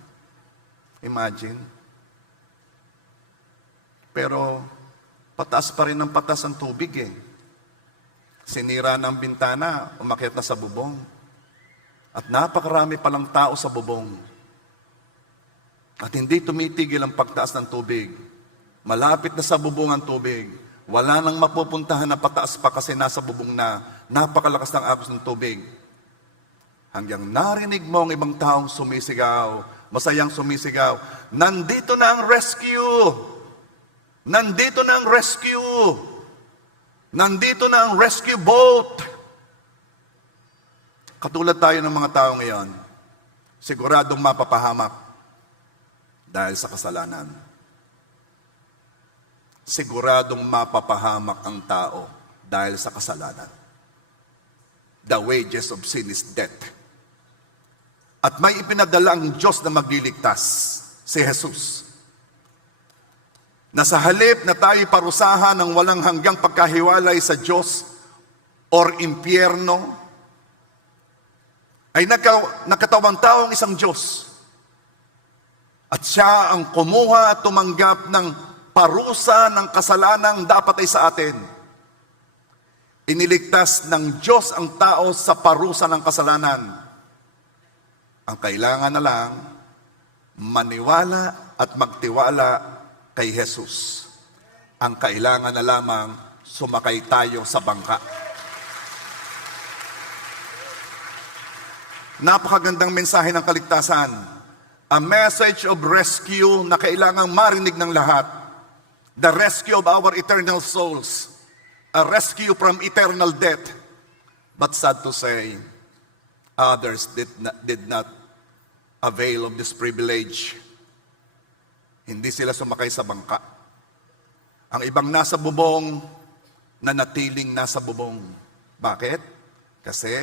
Imagine. Pero pataas pa rin ng patas ang tubig Sinira ng bintana, umakyat na sa bubong. At napakarami palang tao sa bubong. At hindi tumitigil ang pagtaas ng tubig. Malapit na sa bubong ang tubig. Wala nang mapupuntahan na pataas pa kasi nasa bubong na. Napakalakas ng agos ng tubig. Hanggang narinig mo ang ibang taong sumisigaw, masayang sumisigaw, nandito na ang rescue! Nandito na ang rescue! Nandito na ang rescue boat! Katulad tayo ng mga tao ngayon, siguradong mapapahamak dahil sa kasalanan. Siguradong mapapahamak ang tao dahil sa kasalanan. The wages of sin is death. At may ipinadala ang Diyos na magliligtas, si Jesus. Na sa halip na tayo parusahan ng walang hanggang pagkahiwalay sa Diyos or impyerno, ay nakatawang taong isang Diyos. At siya ang kumuha at tumanggap ng parusa ng kasalanang dapat ay sa atin. Iniligtas ng Diyos ang tao sa parusa ng kasalanan. Ang kailangan na lang, maniwala at magtiwala kay Jesus. Ang kailangan na lamang, sumakay tayo sa bangka. Napakagandang mensahe ng kaligtasan. A message of rescue na kailangang marinig ng lahat. The rescue of our eternal souls. A rescue from eternal death. But sad to say, others did not avail of this privilege. Hindi sila sumakay sa bangka. Ang ibang nasa bubong, nanatiling nasa bubong. Bakit? Kasi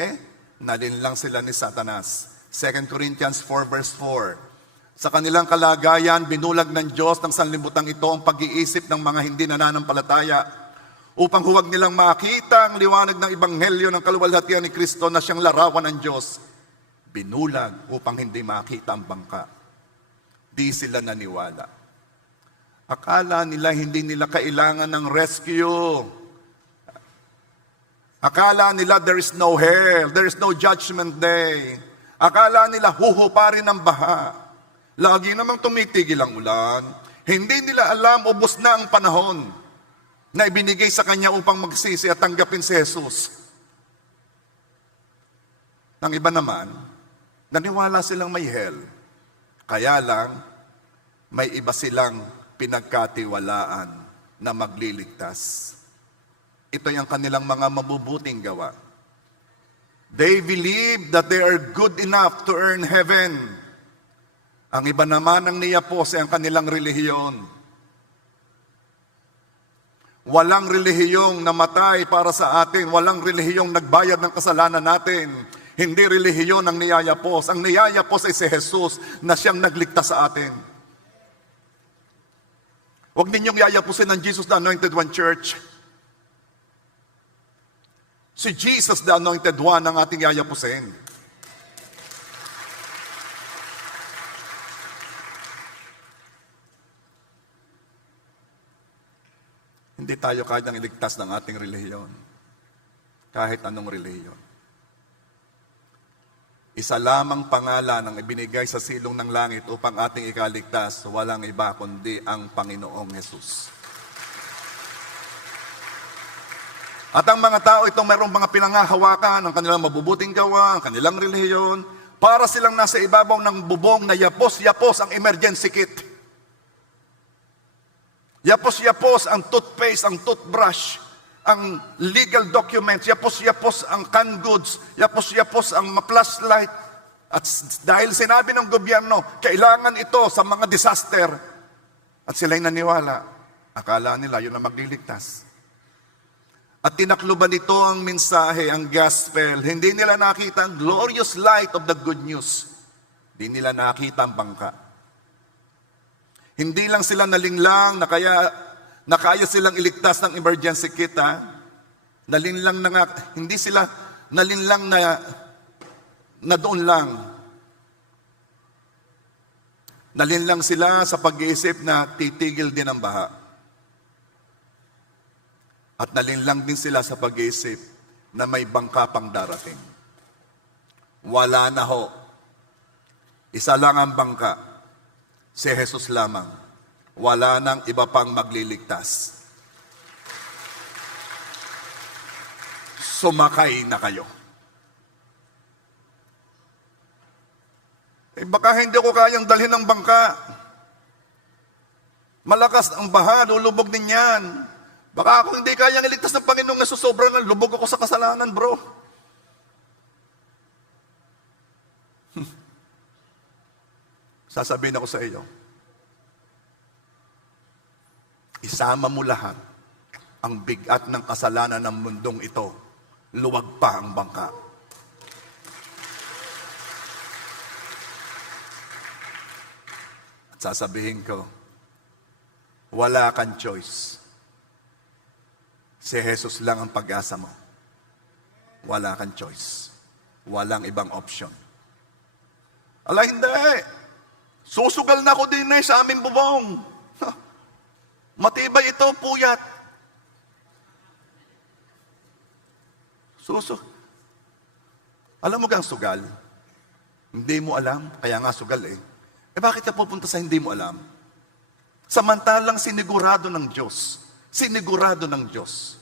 nalinlang sila ni Satanas. 2 Corinthians 4 verse 4. Sa kanilang kalagayan, binulag ng Diyos ng sanlibutan ito ang pag-iisip ng mga hindi nananampalataya upang huwag nilang makita ang liwanag ng ebanghelyo ng kaluwalhatian ni Kristo na siyang larawan ng Diyos. Binulag upang hindi makita ang bangka. Di sila naniwala. Akala nila hindi nila kailangan ng rescue. Akala nila there is no hell, there is no judgment day. Akala nila huhuparin ng baha. Lagi namang tumitigil ang ulan. Hindi nila alam ubos na ang panahon na ibinigay sa kanya upang magsisi at tanggapin si Jesus. Nang iba naman, naniwala silang may hell. Kaya lang, may iba silang pinagkatiwalaan na magliligtas. Ito yung kanilang mga mabubuting gawa. They believe that they are good enough to earn heaven. Ang iba naman ang niyapos ay ang kanilang relihiyon. Walang relihiyong namatay para sa atin. Walang relihiyong nagbayad ng kasalanan natin. Hindi relihiyon ang niyayapos. Ang niyayapos ay si Jesus na siyang nagligtas sa atin. Huwag ninyong yayapusin ang Jesus the Anointed One Church. Si Jesus the Anointed One ang ating yayapusin. Hindi tayo kayang iligtas ng ating relihiyon. Kahit anong relihiyon. Isa lamang pangalan ang ibinigay sa silong ng langit upang ating ikaligtas, walang iba kundi ang Panginoong Hesus. At ang mga tao itong mayroong mga pinangahawakan, ang kanilang mabubuting gawa, ang kanilang relihiyon, para silang nasa ibabaw ng bubong na yapos-yapos ang emergency kit. Yapos-yapos ang toothpaste, ang toothbrush, ang legal documents, yapos-yapos ang canned goods, yapos-yapos ang flashlight. At dahil sinabi ng gobyerno, kailangan ito sa mga disaster. At sila'y naniwala. Akala nila yun ang magliligtas. At tinakluban nito ang mensahe, ang gospel. Hindi nila nakita ang glorious light of the good news. Hindi nila nakita ang bangka. Hindi lang sila nalinglang na kaya silang iligtas ng emergency kit. Nalinlang na nga, hindi sila nalinlang na doon lang. Nalinlang sila sa pag-iisip na titigil din ang baha. At nalinlang din sila sa pag-iisip na may bangka pang darating. Wala na ho. Isa lang ang bangka. Si Jesus lamang. Wala nang iba pang magliligtas. Sumakay na kayo. Baka hindi ko kayang dalhin ng bangka. Malakas ang baha, lulubog din yan. Baka ako hindi kayang iligtas ng Panginoong na susobra ng lubog ako sa kasalanan, bro. Sasabihin ako sa iyo, isama mo lahat ang bigat ng kasalanan ng mundong ito, luwag pa ang bangka. At sasabihin ko, wala kang choice. Si Jesus lang ang pag-asa mo. Wala kang choice. Walang ibang option. Ala, hindi. Susugal na ako din sa aming bubong. Matibay ito, puyat. Alam mo kang sugal? Hindi mo alam, kaya nga sugal eh. Bakit ka pupunta sa hindi mo alam? Samantalang sinigurado ng Diyos. Sinigurado ng Diyos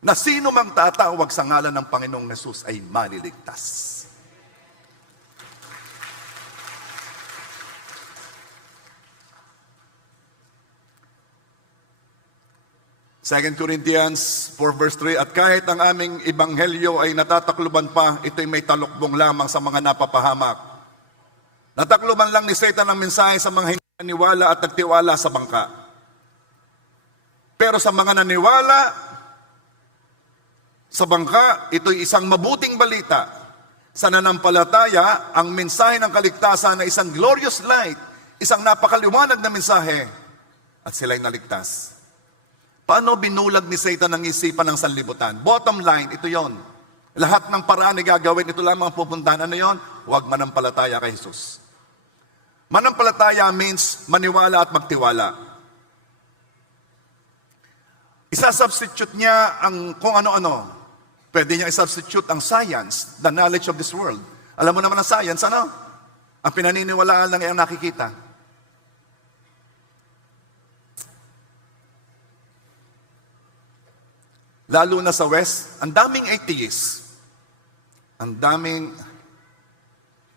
na sino mang tatawag sa ngalan ng Panginoong Hesus ay maliligtas. 2 Corinthians 4 verse 3, at kahit ang aming ebanghelyo ay natatakluban pa, ito'y may talukbong lamang sa mga napapahamak. Natakluban lang ni Satan ang mensahe sa mga hindi naniwala at nagtiwala sa bangka. Pero sa mga naniwala sa bangka, ito'y isang mabuting balita. Sa nanampalataya, ang mensahe ng kaligtasan na isang glorious light, isang napakaliwanag na mensahe, at sila'y naligtas. Paano binulag ni Satan ang isipan ng sanlibutan? Bottom line, ito yon. Lahat ng paraan na gagawin, ito lamang ang pupuntahan. Ano yon? Huwag manampalataya kay Jesus. Manampalataya means maniwala at magtiwala. Isa-substitute niya ang kung ano-ano. Pwede niya i-substitute ang science, the knowledge of this world. Alam mo naman ang science, ano? Ang pinaniniwalaan lang ay ang nakikita. Lalo na sa West, ang daming atheist, ang daming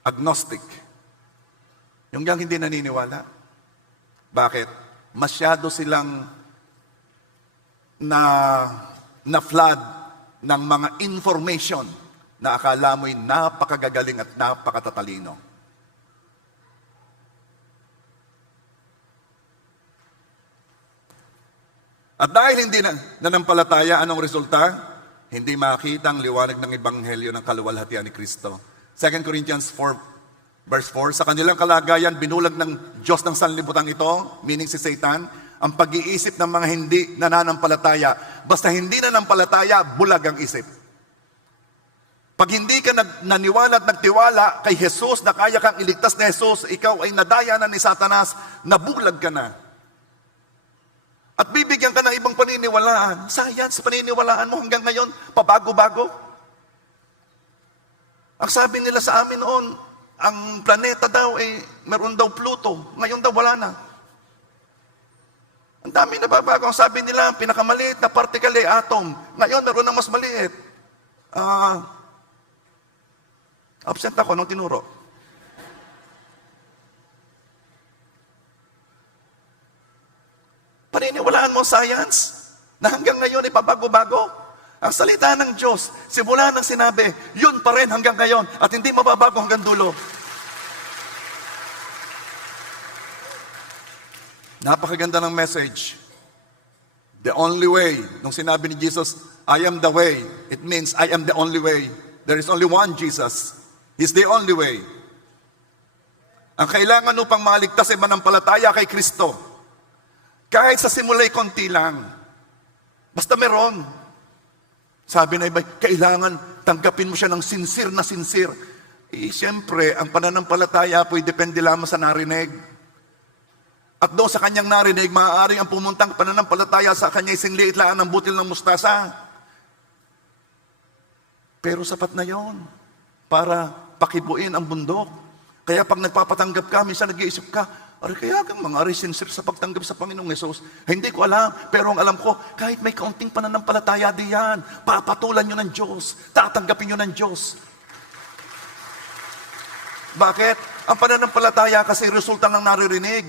agnostic. Yung hindi naniniwala. Bakit? Masyado silang na-flood ng mga information na akala mo'y napakagagaling at napakatatalino. At dahil hindi nanampalataya, anong resulta? Hindi makita ang liwanag ng Ebanghelyo ng kaluwalhatian ni Kristo. 2 Corinthians 4, verse 4, sa kanilang kalagayan, binulag ng Diyos ng sanlibutan ito, meaning si Satan, ang pag-iisip ng mga hindi nananampalataya. Basta hindi nanampalataya, bulag ang isip. Pag hindi ka naniwala at nagtiwala kay Jesus na kaya kang iligtas ni Jesus, ikaw ay nadaya na ni Satanas, nabulag ka na. At bibigyan ka ng ibang paniniwalaan. Science, paniniwalaan mo hanggang ngayon, pabago-bago. Ang sabi nila sa amin noon, ang planeta daw meron daw Pluto. Ngayon daw wala na. Ang dami na babago. Ang sabi nila, pinakamaliit na particle ay atom. Ngayon meron na mas maliit. Absent ako nung tinuro. Paniniwalaan mo science na hanggang ngayon ay pabago-bago. Ang salita ng Diyos, simula nang sinabi, yun pa rin hanggang ngayon at hindi mababago hanggang dulo. Napakaganda ng message. The only way. Nung sinabi ni Jesus, I am the way. It means I am the only way. There is only one Jesus. He's the only way. Ang kailangan upang maligtas ay manampalataya kay Kristo. Kahit sa simula'y konti lang. Basta meron. Sabi na iba, kailangan tanggapin mo siya ng sincere na sincere. Siyempre, ang pananampalataya po'y depende lamang sa narinig. At doon sa kanyang narinig, maaaring ang pumuntang pananampalataya sa kanya isang liit lang ng butil ng mustasa. Pero sapat na yon para pakibuin ang bundok. Kaya pag nagpapatanggap ka, minsan nag-iisip ka, kaya kang mga sincere sa pagtanggap sa Panginoong Yesus. Hindi ko alam, pero ang alam ko, kahit may kaunting pananampalataya diyan, papatulan nyo ng Diyos, tatanggapin nyo ng Diyos. Bakit? Ang pananampalataya kasi resulta ng naririnig.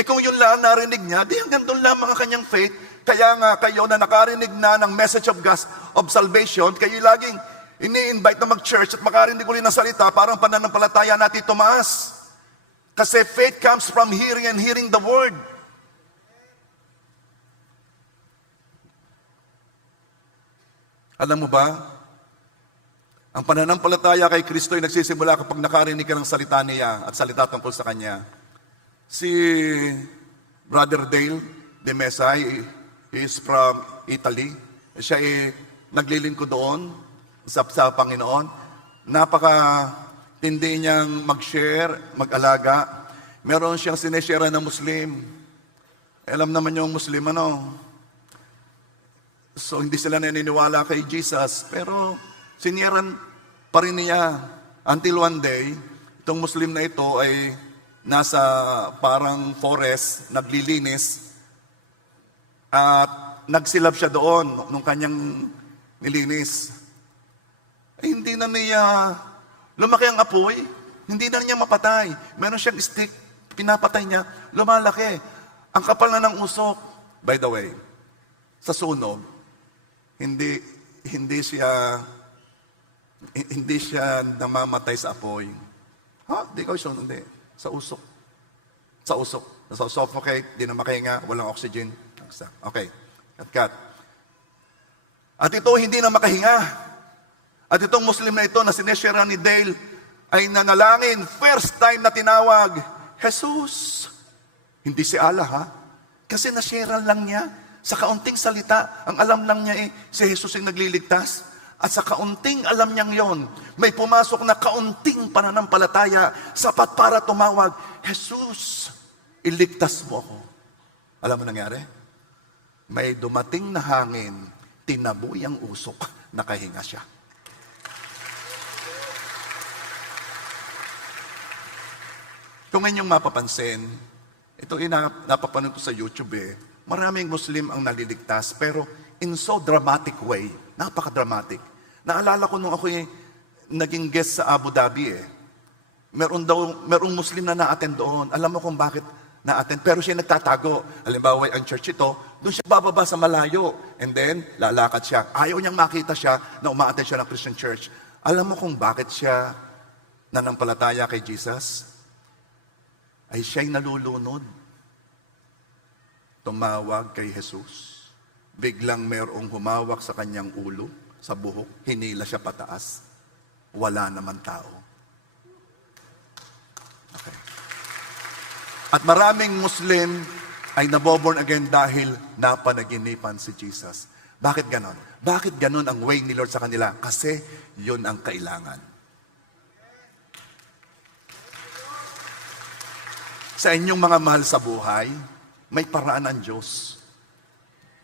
Kung yun lang ang narinig niya, di hanggang doon lamang ang kanyang faith. Kaya nga kayo na nakarinig na ng message of salvation, kayo laging ini-invite na mag-church at makarinig ulit ng salita, parang pananampalataya natin tumaas. Kasi faith comes from hearing and hearing the word. Alam mo ba, ang pananampalataya kay Kristo ay nagsisimula kapag nakarinig ka ng salita niya at salita tungkol sa Kanya. Si Brother Dale de Mesay is from Italy. Siya ay naglilingkod doon sa Panginoon. Napaka-tindi niyang mag-share, mag-alaga. Meron siyang sineshare na Muslim. Alam naman yung Muslim, So, hindi sila naniniwala kay Jesus. Pero, siniran pa rin niya. Until one day, itong Muslim na ito ay nasa parang forest, naglilinis. At nagsilab siya doon nung kanyang nilinis. Hindi na niya, lumaki ang apoy, hindi na niya mapatay. Meron siyang stick, pinapatay niya, lumalaki. Ang kapal na ng usok. By the way, sa sunog, hindi siya namamatay sa apoy. Di ko sunog, hindi. Sa usok. Sa usok. Sa suffocate, di na makahinga, walang oxygen. Okay, cut. At ito hindi na makahinga. At itong Muslim na ito na sineshare ni Dale ay nanalangin, first time na tinawag, Jesus. Hindi si Allah, Kasi nashare lang niya. Sa kaunting salita, ang alam lang niya si Jesus ay nagliligtas. At sa kaunting alam niyang yon, may pumasok na kaunting pananampalataya, sapat para tumawag, Jesus, iligtas mo ako. Alam mo nangyari? May dumating na hangin, tinaboy ang usok, nakahinga siya. Kung inyong mapapansin, ito napapanood ko sa YouTube maraming Muslim ang naliligtas, pero in so dramatic way, napaka-dramatic. Naalala ko nung ako naging guest sa Abu Dhabi merong Muslim na na-attend doon. Alam mo kung bakit na-attend. Pero siya nagtatago. Halimbawa, ang church ito, doon siya bababa sa malayo. And then, lalakad siya. Ayaw niyang makita siya na uma-attend siya ng Christian church. Alam mo kung bakit siya nanampalataya kay Jesus? Ay siya'y nalulunod. Tumawag kay Jesus. Biglang mayroong humawak sa kanyang ulo, sa buhok. Hinila siya pataas. Wala naman tao. Okay. At maraming Muslim ay naboborn again dahil napanaginipan si Jesus. Bakit ganon? Bakit ganon ang way ni Lord sa kanila? Kasi yun ang kailangan. Sa inyong mga mahal sa buhay, may paraan ang Diyos.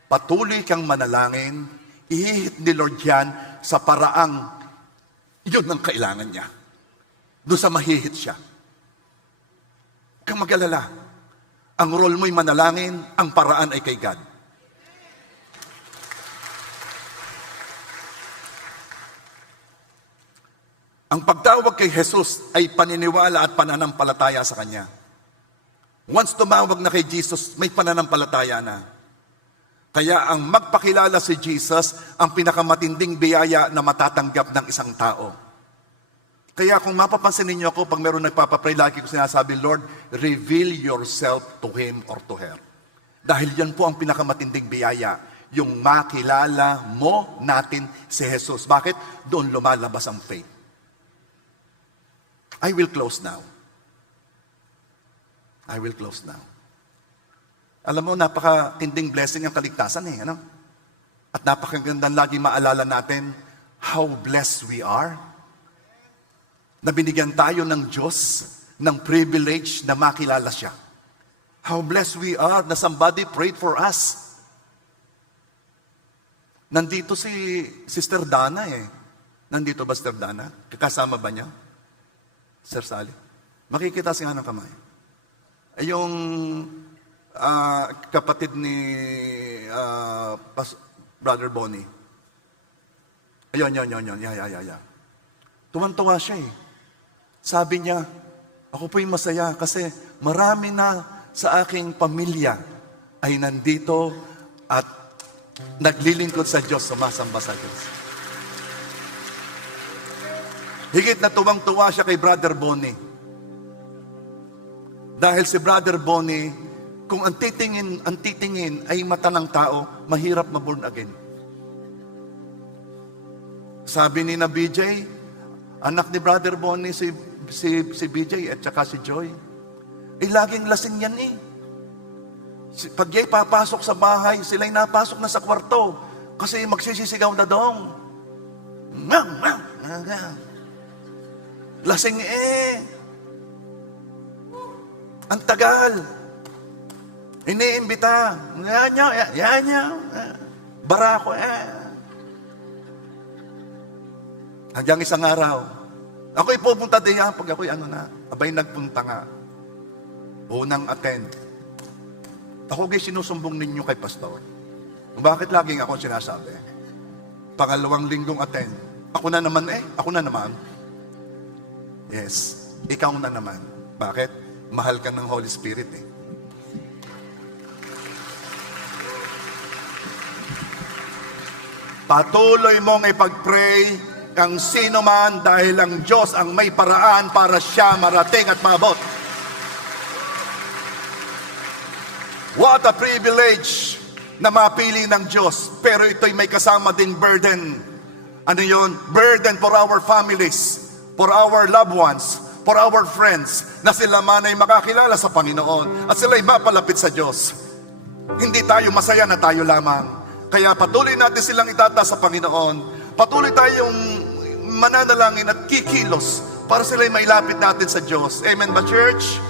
Patuloy kang manalangin, ihihit ni Lord yan sa paraang yun ang kailangan niya. Doon sa mahihit siya. Huwag kang mag-alala. Ang role mo'y manalangin, ang paraan ay kay God. Ang pagtawag kay Jesus ay paniniwala at pananampalataya sa Kanya. Once tumawag na kay Jesus, may pananampalataya na. Kaya ang magpakilala si Jesus, ang pinakamatinding biyaya na matatanggap ng isang tao. Kaya kung mapapansin ninyo ako, pag meron nagpapapray, lagi ko sinasabi, Lord, reveal yourself to him or to her. Dahil yan po ang pinakamatinding biyaya, yung makilala mo natin si Jesus. Bakit? Doon lumalabas ang faith. I will close now. I will close now. Alam mo, napakatinding blessing ang kaligtasan ano? At napakagandang lagi maalala natin how blessed we are. Na binigyan tayo ng Diyos ng privilege na makilala siya. How blessed we are na somebody prayed for us. Nandito si Sister Dana Nandito ba Sister Dana? Kasama ba niya? Sir Sally? Makikita siya ng kamay. Ay yung kapatid ni Brother Bonnie. Ayun. Yeah. Tuwan-tuwa siya Sabi niya, ako po'y masaya kasi marami na sa aking pamilya ay nandito at naglilingkod sa Diyos, sumasamba sa Diyos. Higit na tuwang-tuwa siya kay Brother Bonnie. Dahil si Brother Bonnie, kung ang titingin ay mata ng tao, mahirap ma-born again. Sabi ni na BJ, anak ni Brother Bonnie, si BJ at saka si Joy, laging lasing yan Pag yay papasok sa bahay, sila'y napasok na sa kwarto kasi magsisisigaw na dong. Lasing ang tagal. Iniimbita. Yan nyo. Barako Hanggang isang araw, ako'y pupunta diyan pag ako'y abay nagpunta nga. Unang attend. Ako sinusumbong ninyo kay pastor. Bakit laging ako sinasabi? Pangalawang linggong attend. Ako na naman. Yes, ikaw na naman. Bakit? Mahal ka ng Holy Spirit Patuloy mong ipag-pray kang sino man dahil ang Diyos ang may paraan para siya marating at maabot. What a privilege na mapili ng Diyos. Pero ito'y may kasama ding burden. Ano yun? Burden for our families, for our loved ones, for our friends, na sila man ay makakilala sa Panginoon at sila'y mapalapit sa Diyos. Hindi tayo masaya na tayo lamang. Kaya patuloy natin silang itataas sa Panginoon. Patuloy tayong mananalangin at kikilos para sila'y mailapit natin sa Diyos. Amen ba, church?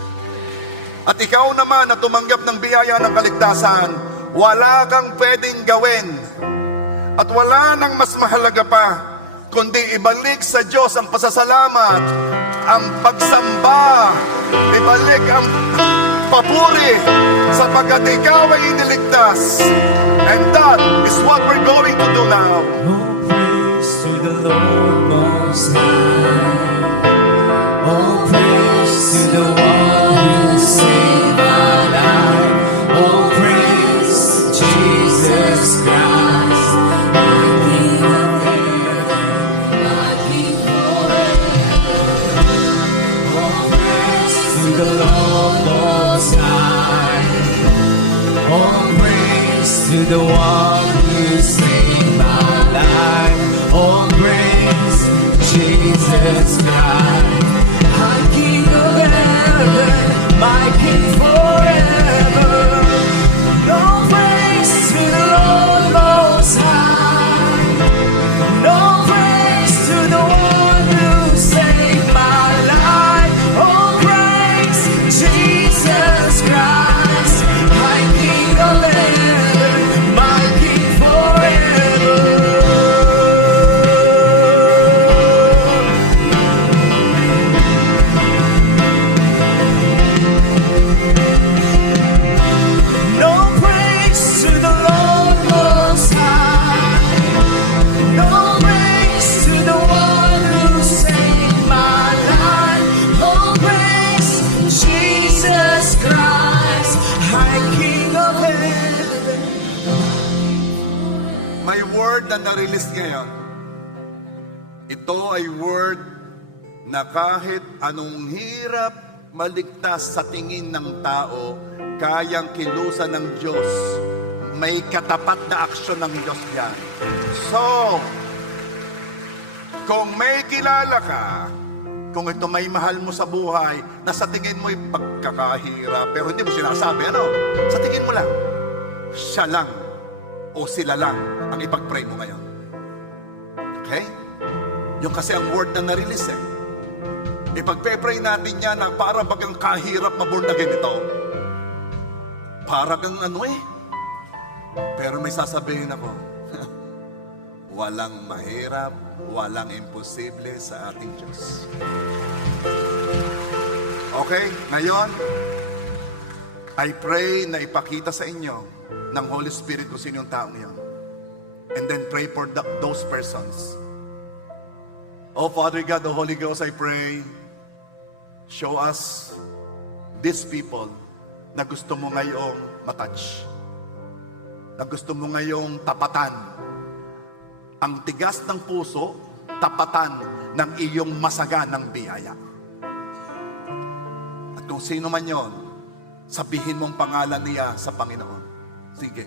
At ikaw naman na tumanggap ng biyaya ng kaligtasan, wala kang pwedeng gawin at wala nang mas mahalaga pa kundi ibalik sa Diyos ang pasasalamat, ang pagsamba, ibalik ang papuri sapagkat ikaw ay iniligtas. And that is what we're going to do now. Oh, praise to the Lord Most High. Oh, praise to the one who saved us. to the one who saved my life. All praise, Jesus Christ. My King of heaven, my King forever. No praise to the Lord Most High. No praise to the one who saved my life. Oh, praise Jesus Christ, my King of heaven, my King forever. No praise to the Lord Most High. No praise to the one who saved my life. Oh, praise Jesus Christ, my King of heaven. May word na na-release ngayon. Ito ay word na kahit anong hirap maligtas sa tingin ng tao, kayang kilusan ng Diyos. May katapat na aksyon ng Diyos yan. So, kung may kilala ka, kung ito may mahal mo sa buhay, na sa tingin mo'y pagkakahirap, pero hindi mo sinasabi, ano? Sa tingin mo lang, siya lang o sila lang ang ipag-pray mo ngayon. Okay? Yung kasi ang word na na-release eh. Ipag-pray natin yan na para bagang kahirap maborn again ito. Para kang ano eh. Pero may sasabihin ako, walang mahirap, walang imposible sa ating Diyos. Okay, ngayon, I pray na ipakita sa inyo ng Holy Spirit kung sino yung taong yun. And then pray for those persons. Oh Father God, the Holy Ghost, I pray, show us these people na gusto mo ngayong matouch. Na gusto mo ngayong tapatan. Ang tigas ng puso, tapatan ng iyong masaganang biyaya. At kung sino man yon, sabihin mong pangalan niya sa Panginoon. Sige.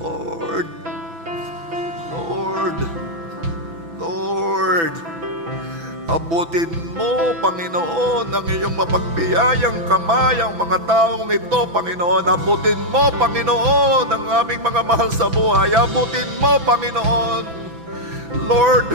Lord, Lord, Lord, abutin mo, Panginoon, ang iyong mapagbiyayang kamay ang mga taong ito, Panginoon. Abutin mo, Panginoon, ang aming mga mahal sa buhay. Abutin mo, Panginoon. Lord,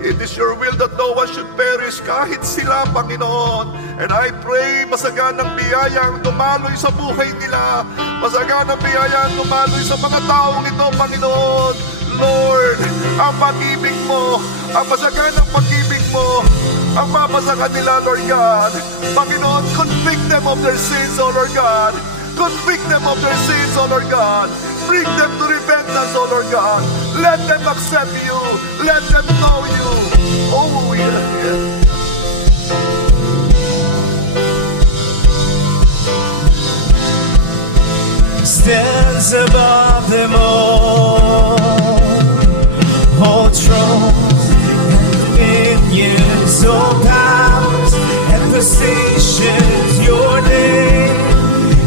it is your will that no one should perish, kahit sila, Panginoon. And I pray, masaganang biyaya ang dumaloy sa buhay nila. Masaganang biyaya ang dumaloy sa mga taong ito, Panginoon. Lord, ang pag-ibig mo, ang masaganang pag-ibig mo, ang mapasa kanila, Lord God. Panginoon, convict them of their sins, O Lord God. Convict them of their sins, O Lord God. Bring them to repentance, O Lord God. Let them accept you. Let them know you. Oh, yeah. Stands above them all thrones and dominions, all powers and positions. Your name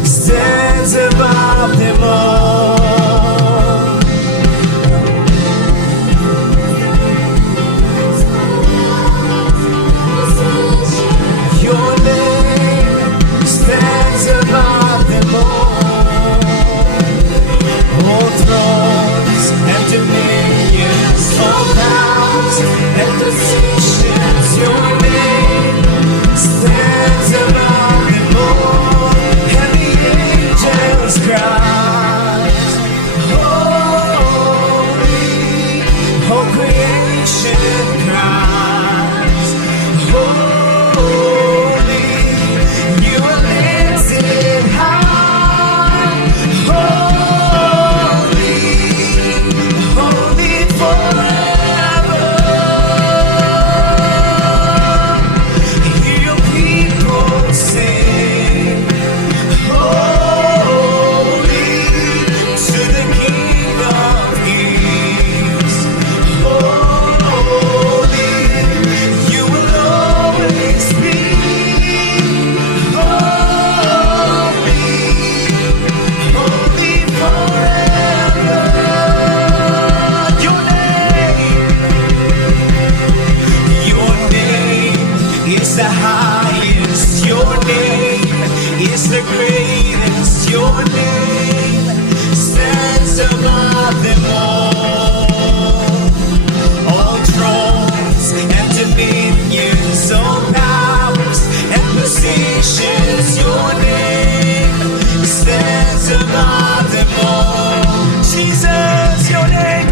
stands above them all. Your name stands above them all. All thrones and dominions, all powers and positions. Your name stands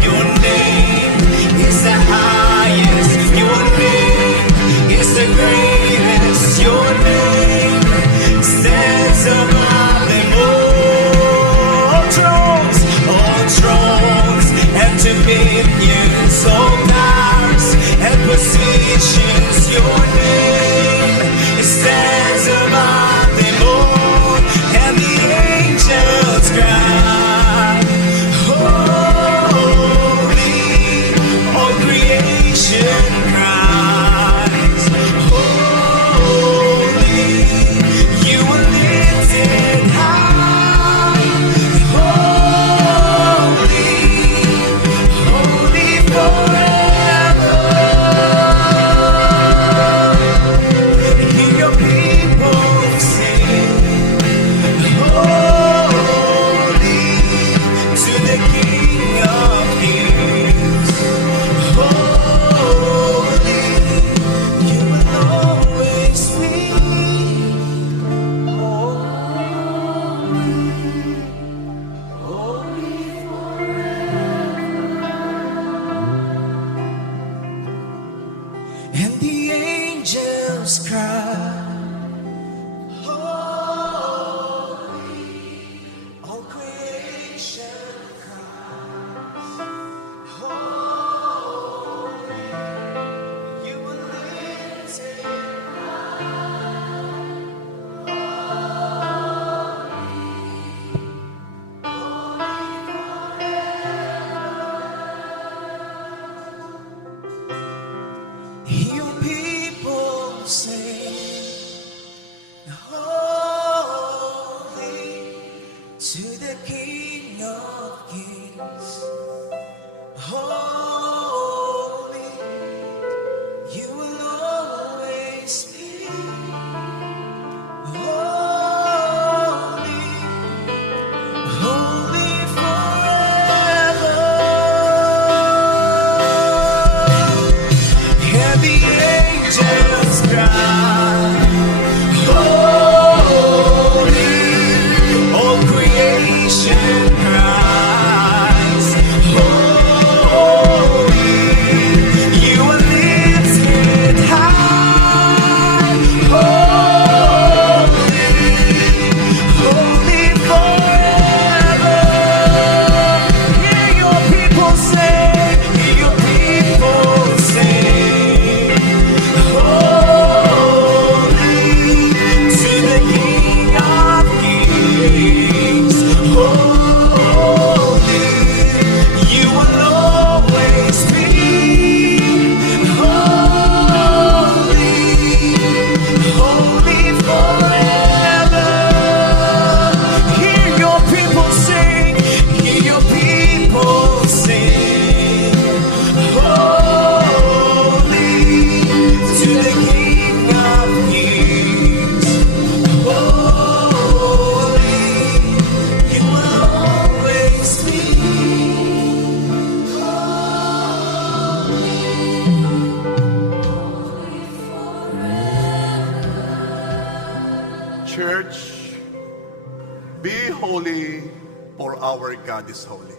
Your name is the highest. Your name is the greatest. Your name stands above them all thrones and dominions, all powers and positions. Your name stands above them all, and the angels cry, holy. All creation cries, holy. You are lifted high, holy, holy forever. Hear your people sing, holy to the King of Kings. Holy, you will always be. Holy forever. And the angels cry, holy. All creation cries, holy. You were lifted high. Your people sing, holy to the King of Kings. Holy, you will always be. Holy, holy forever. And the angels cry, holy. All creation cries, holy. You are lifted high, holy, holy forever. Hear your people sing, hear your people sing, holy to the King of Kings. Holy, you will always be. Holy, holy forever. Hear your people sing, hear your people sing. Holy to the King of Kings. Holy, you will always be. Church, be holy, for our God is holy.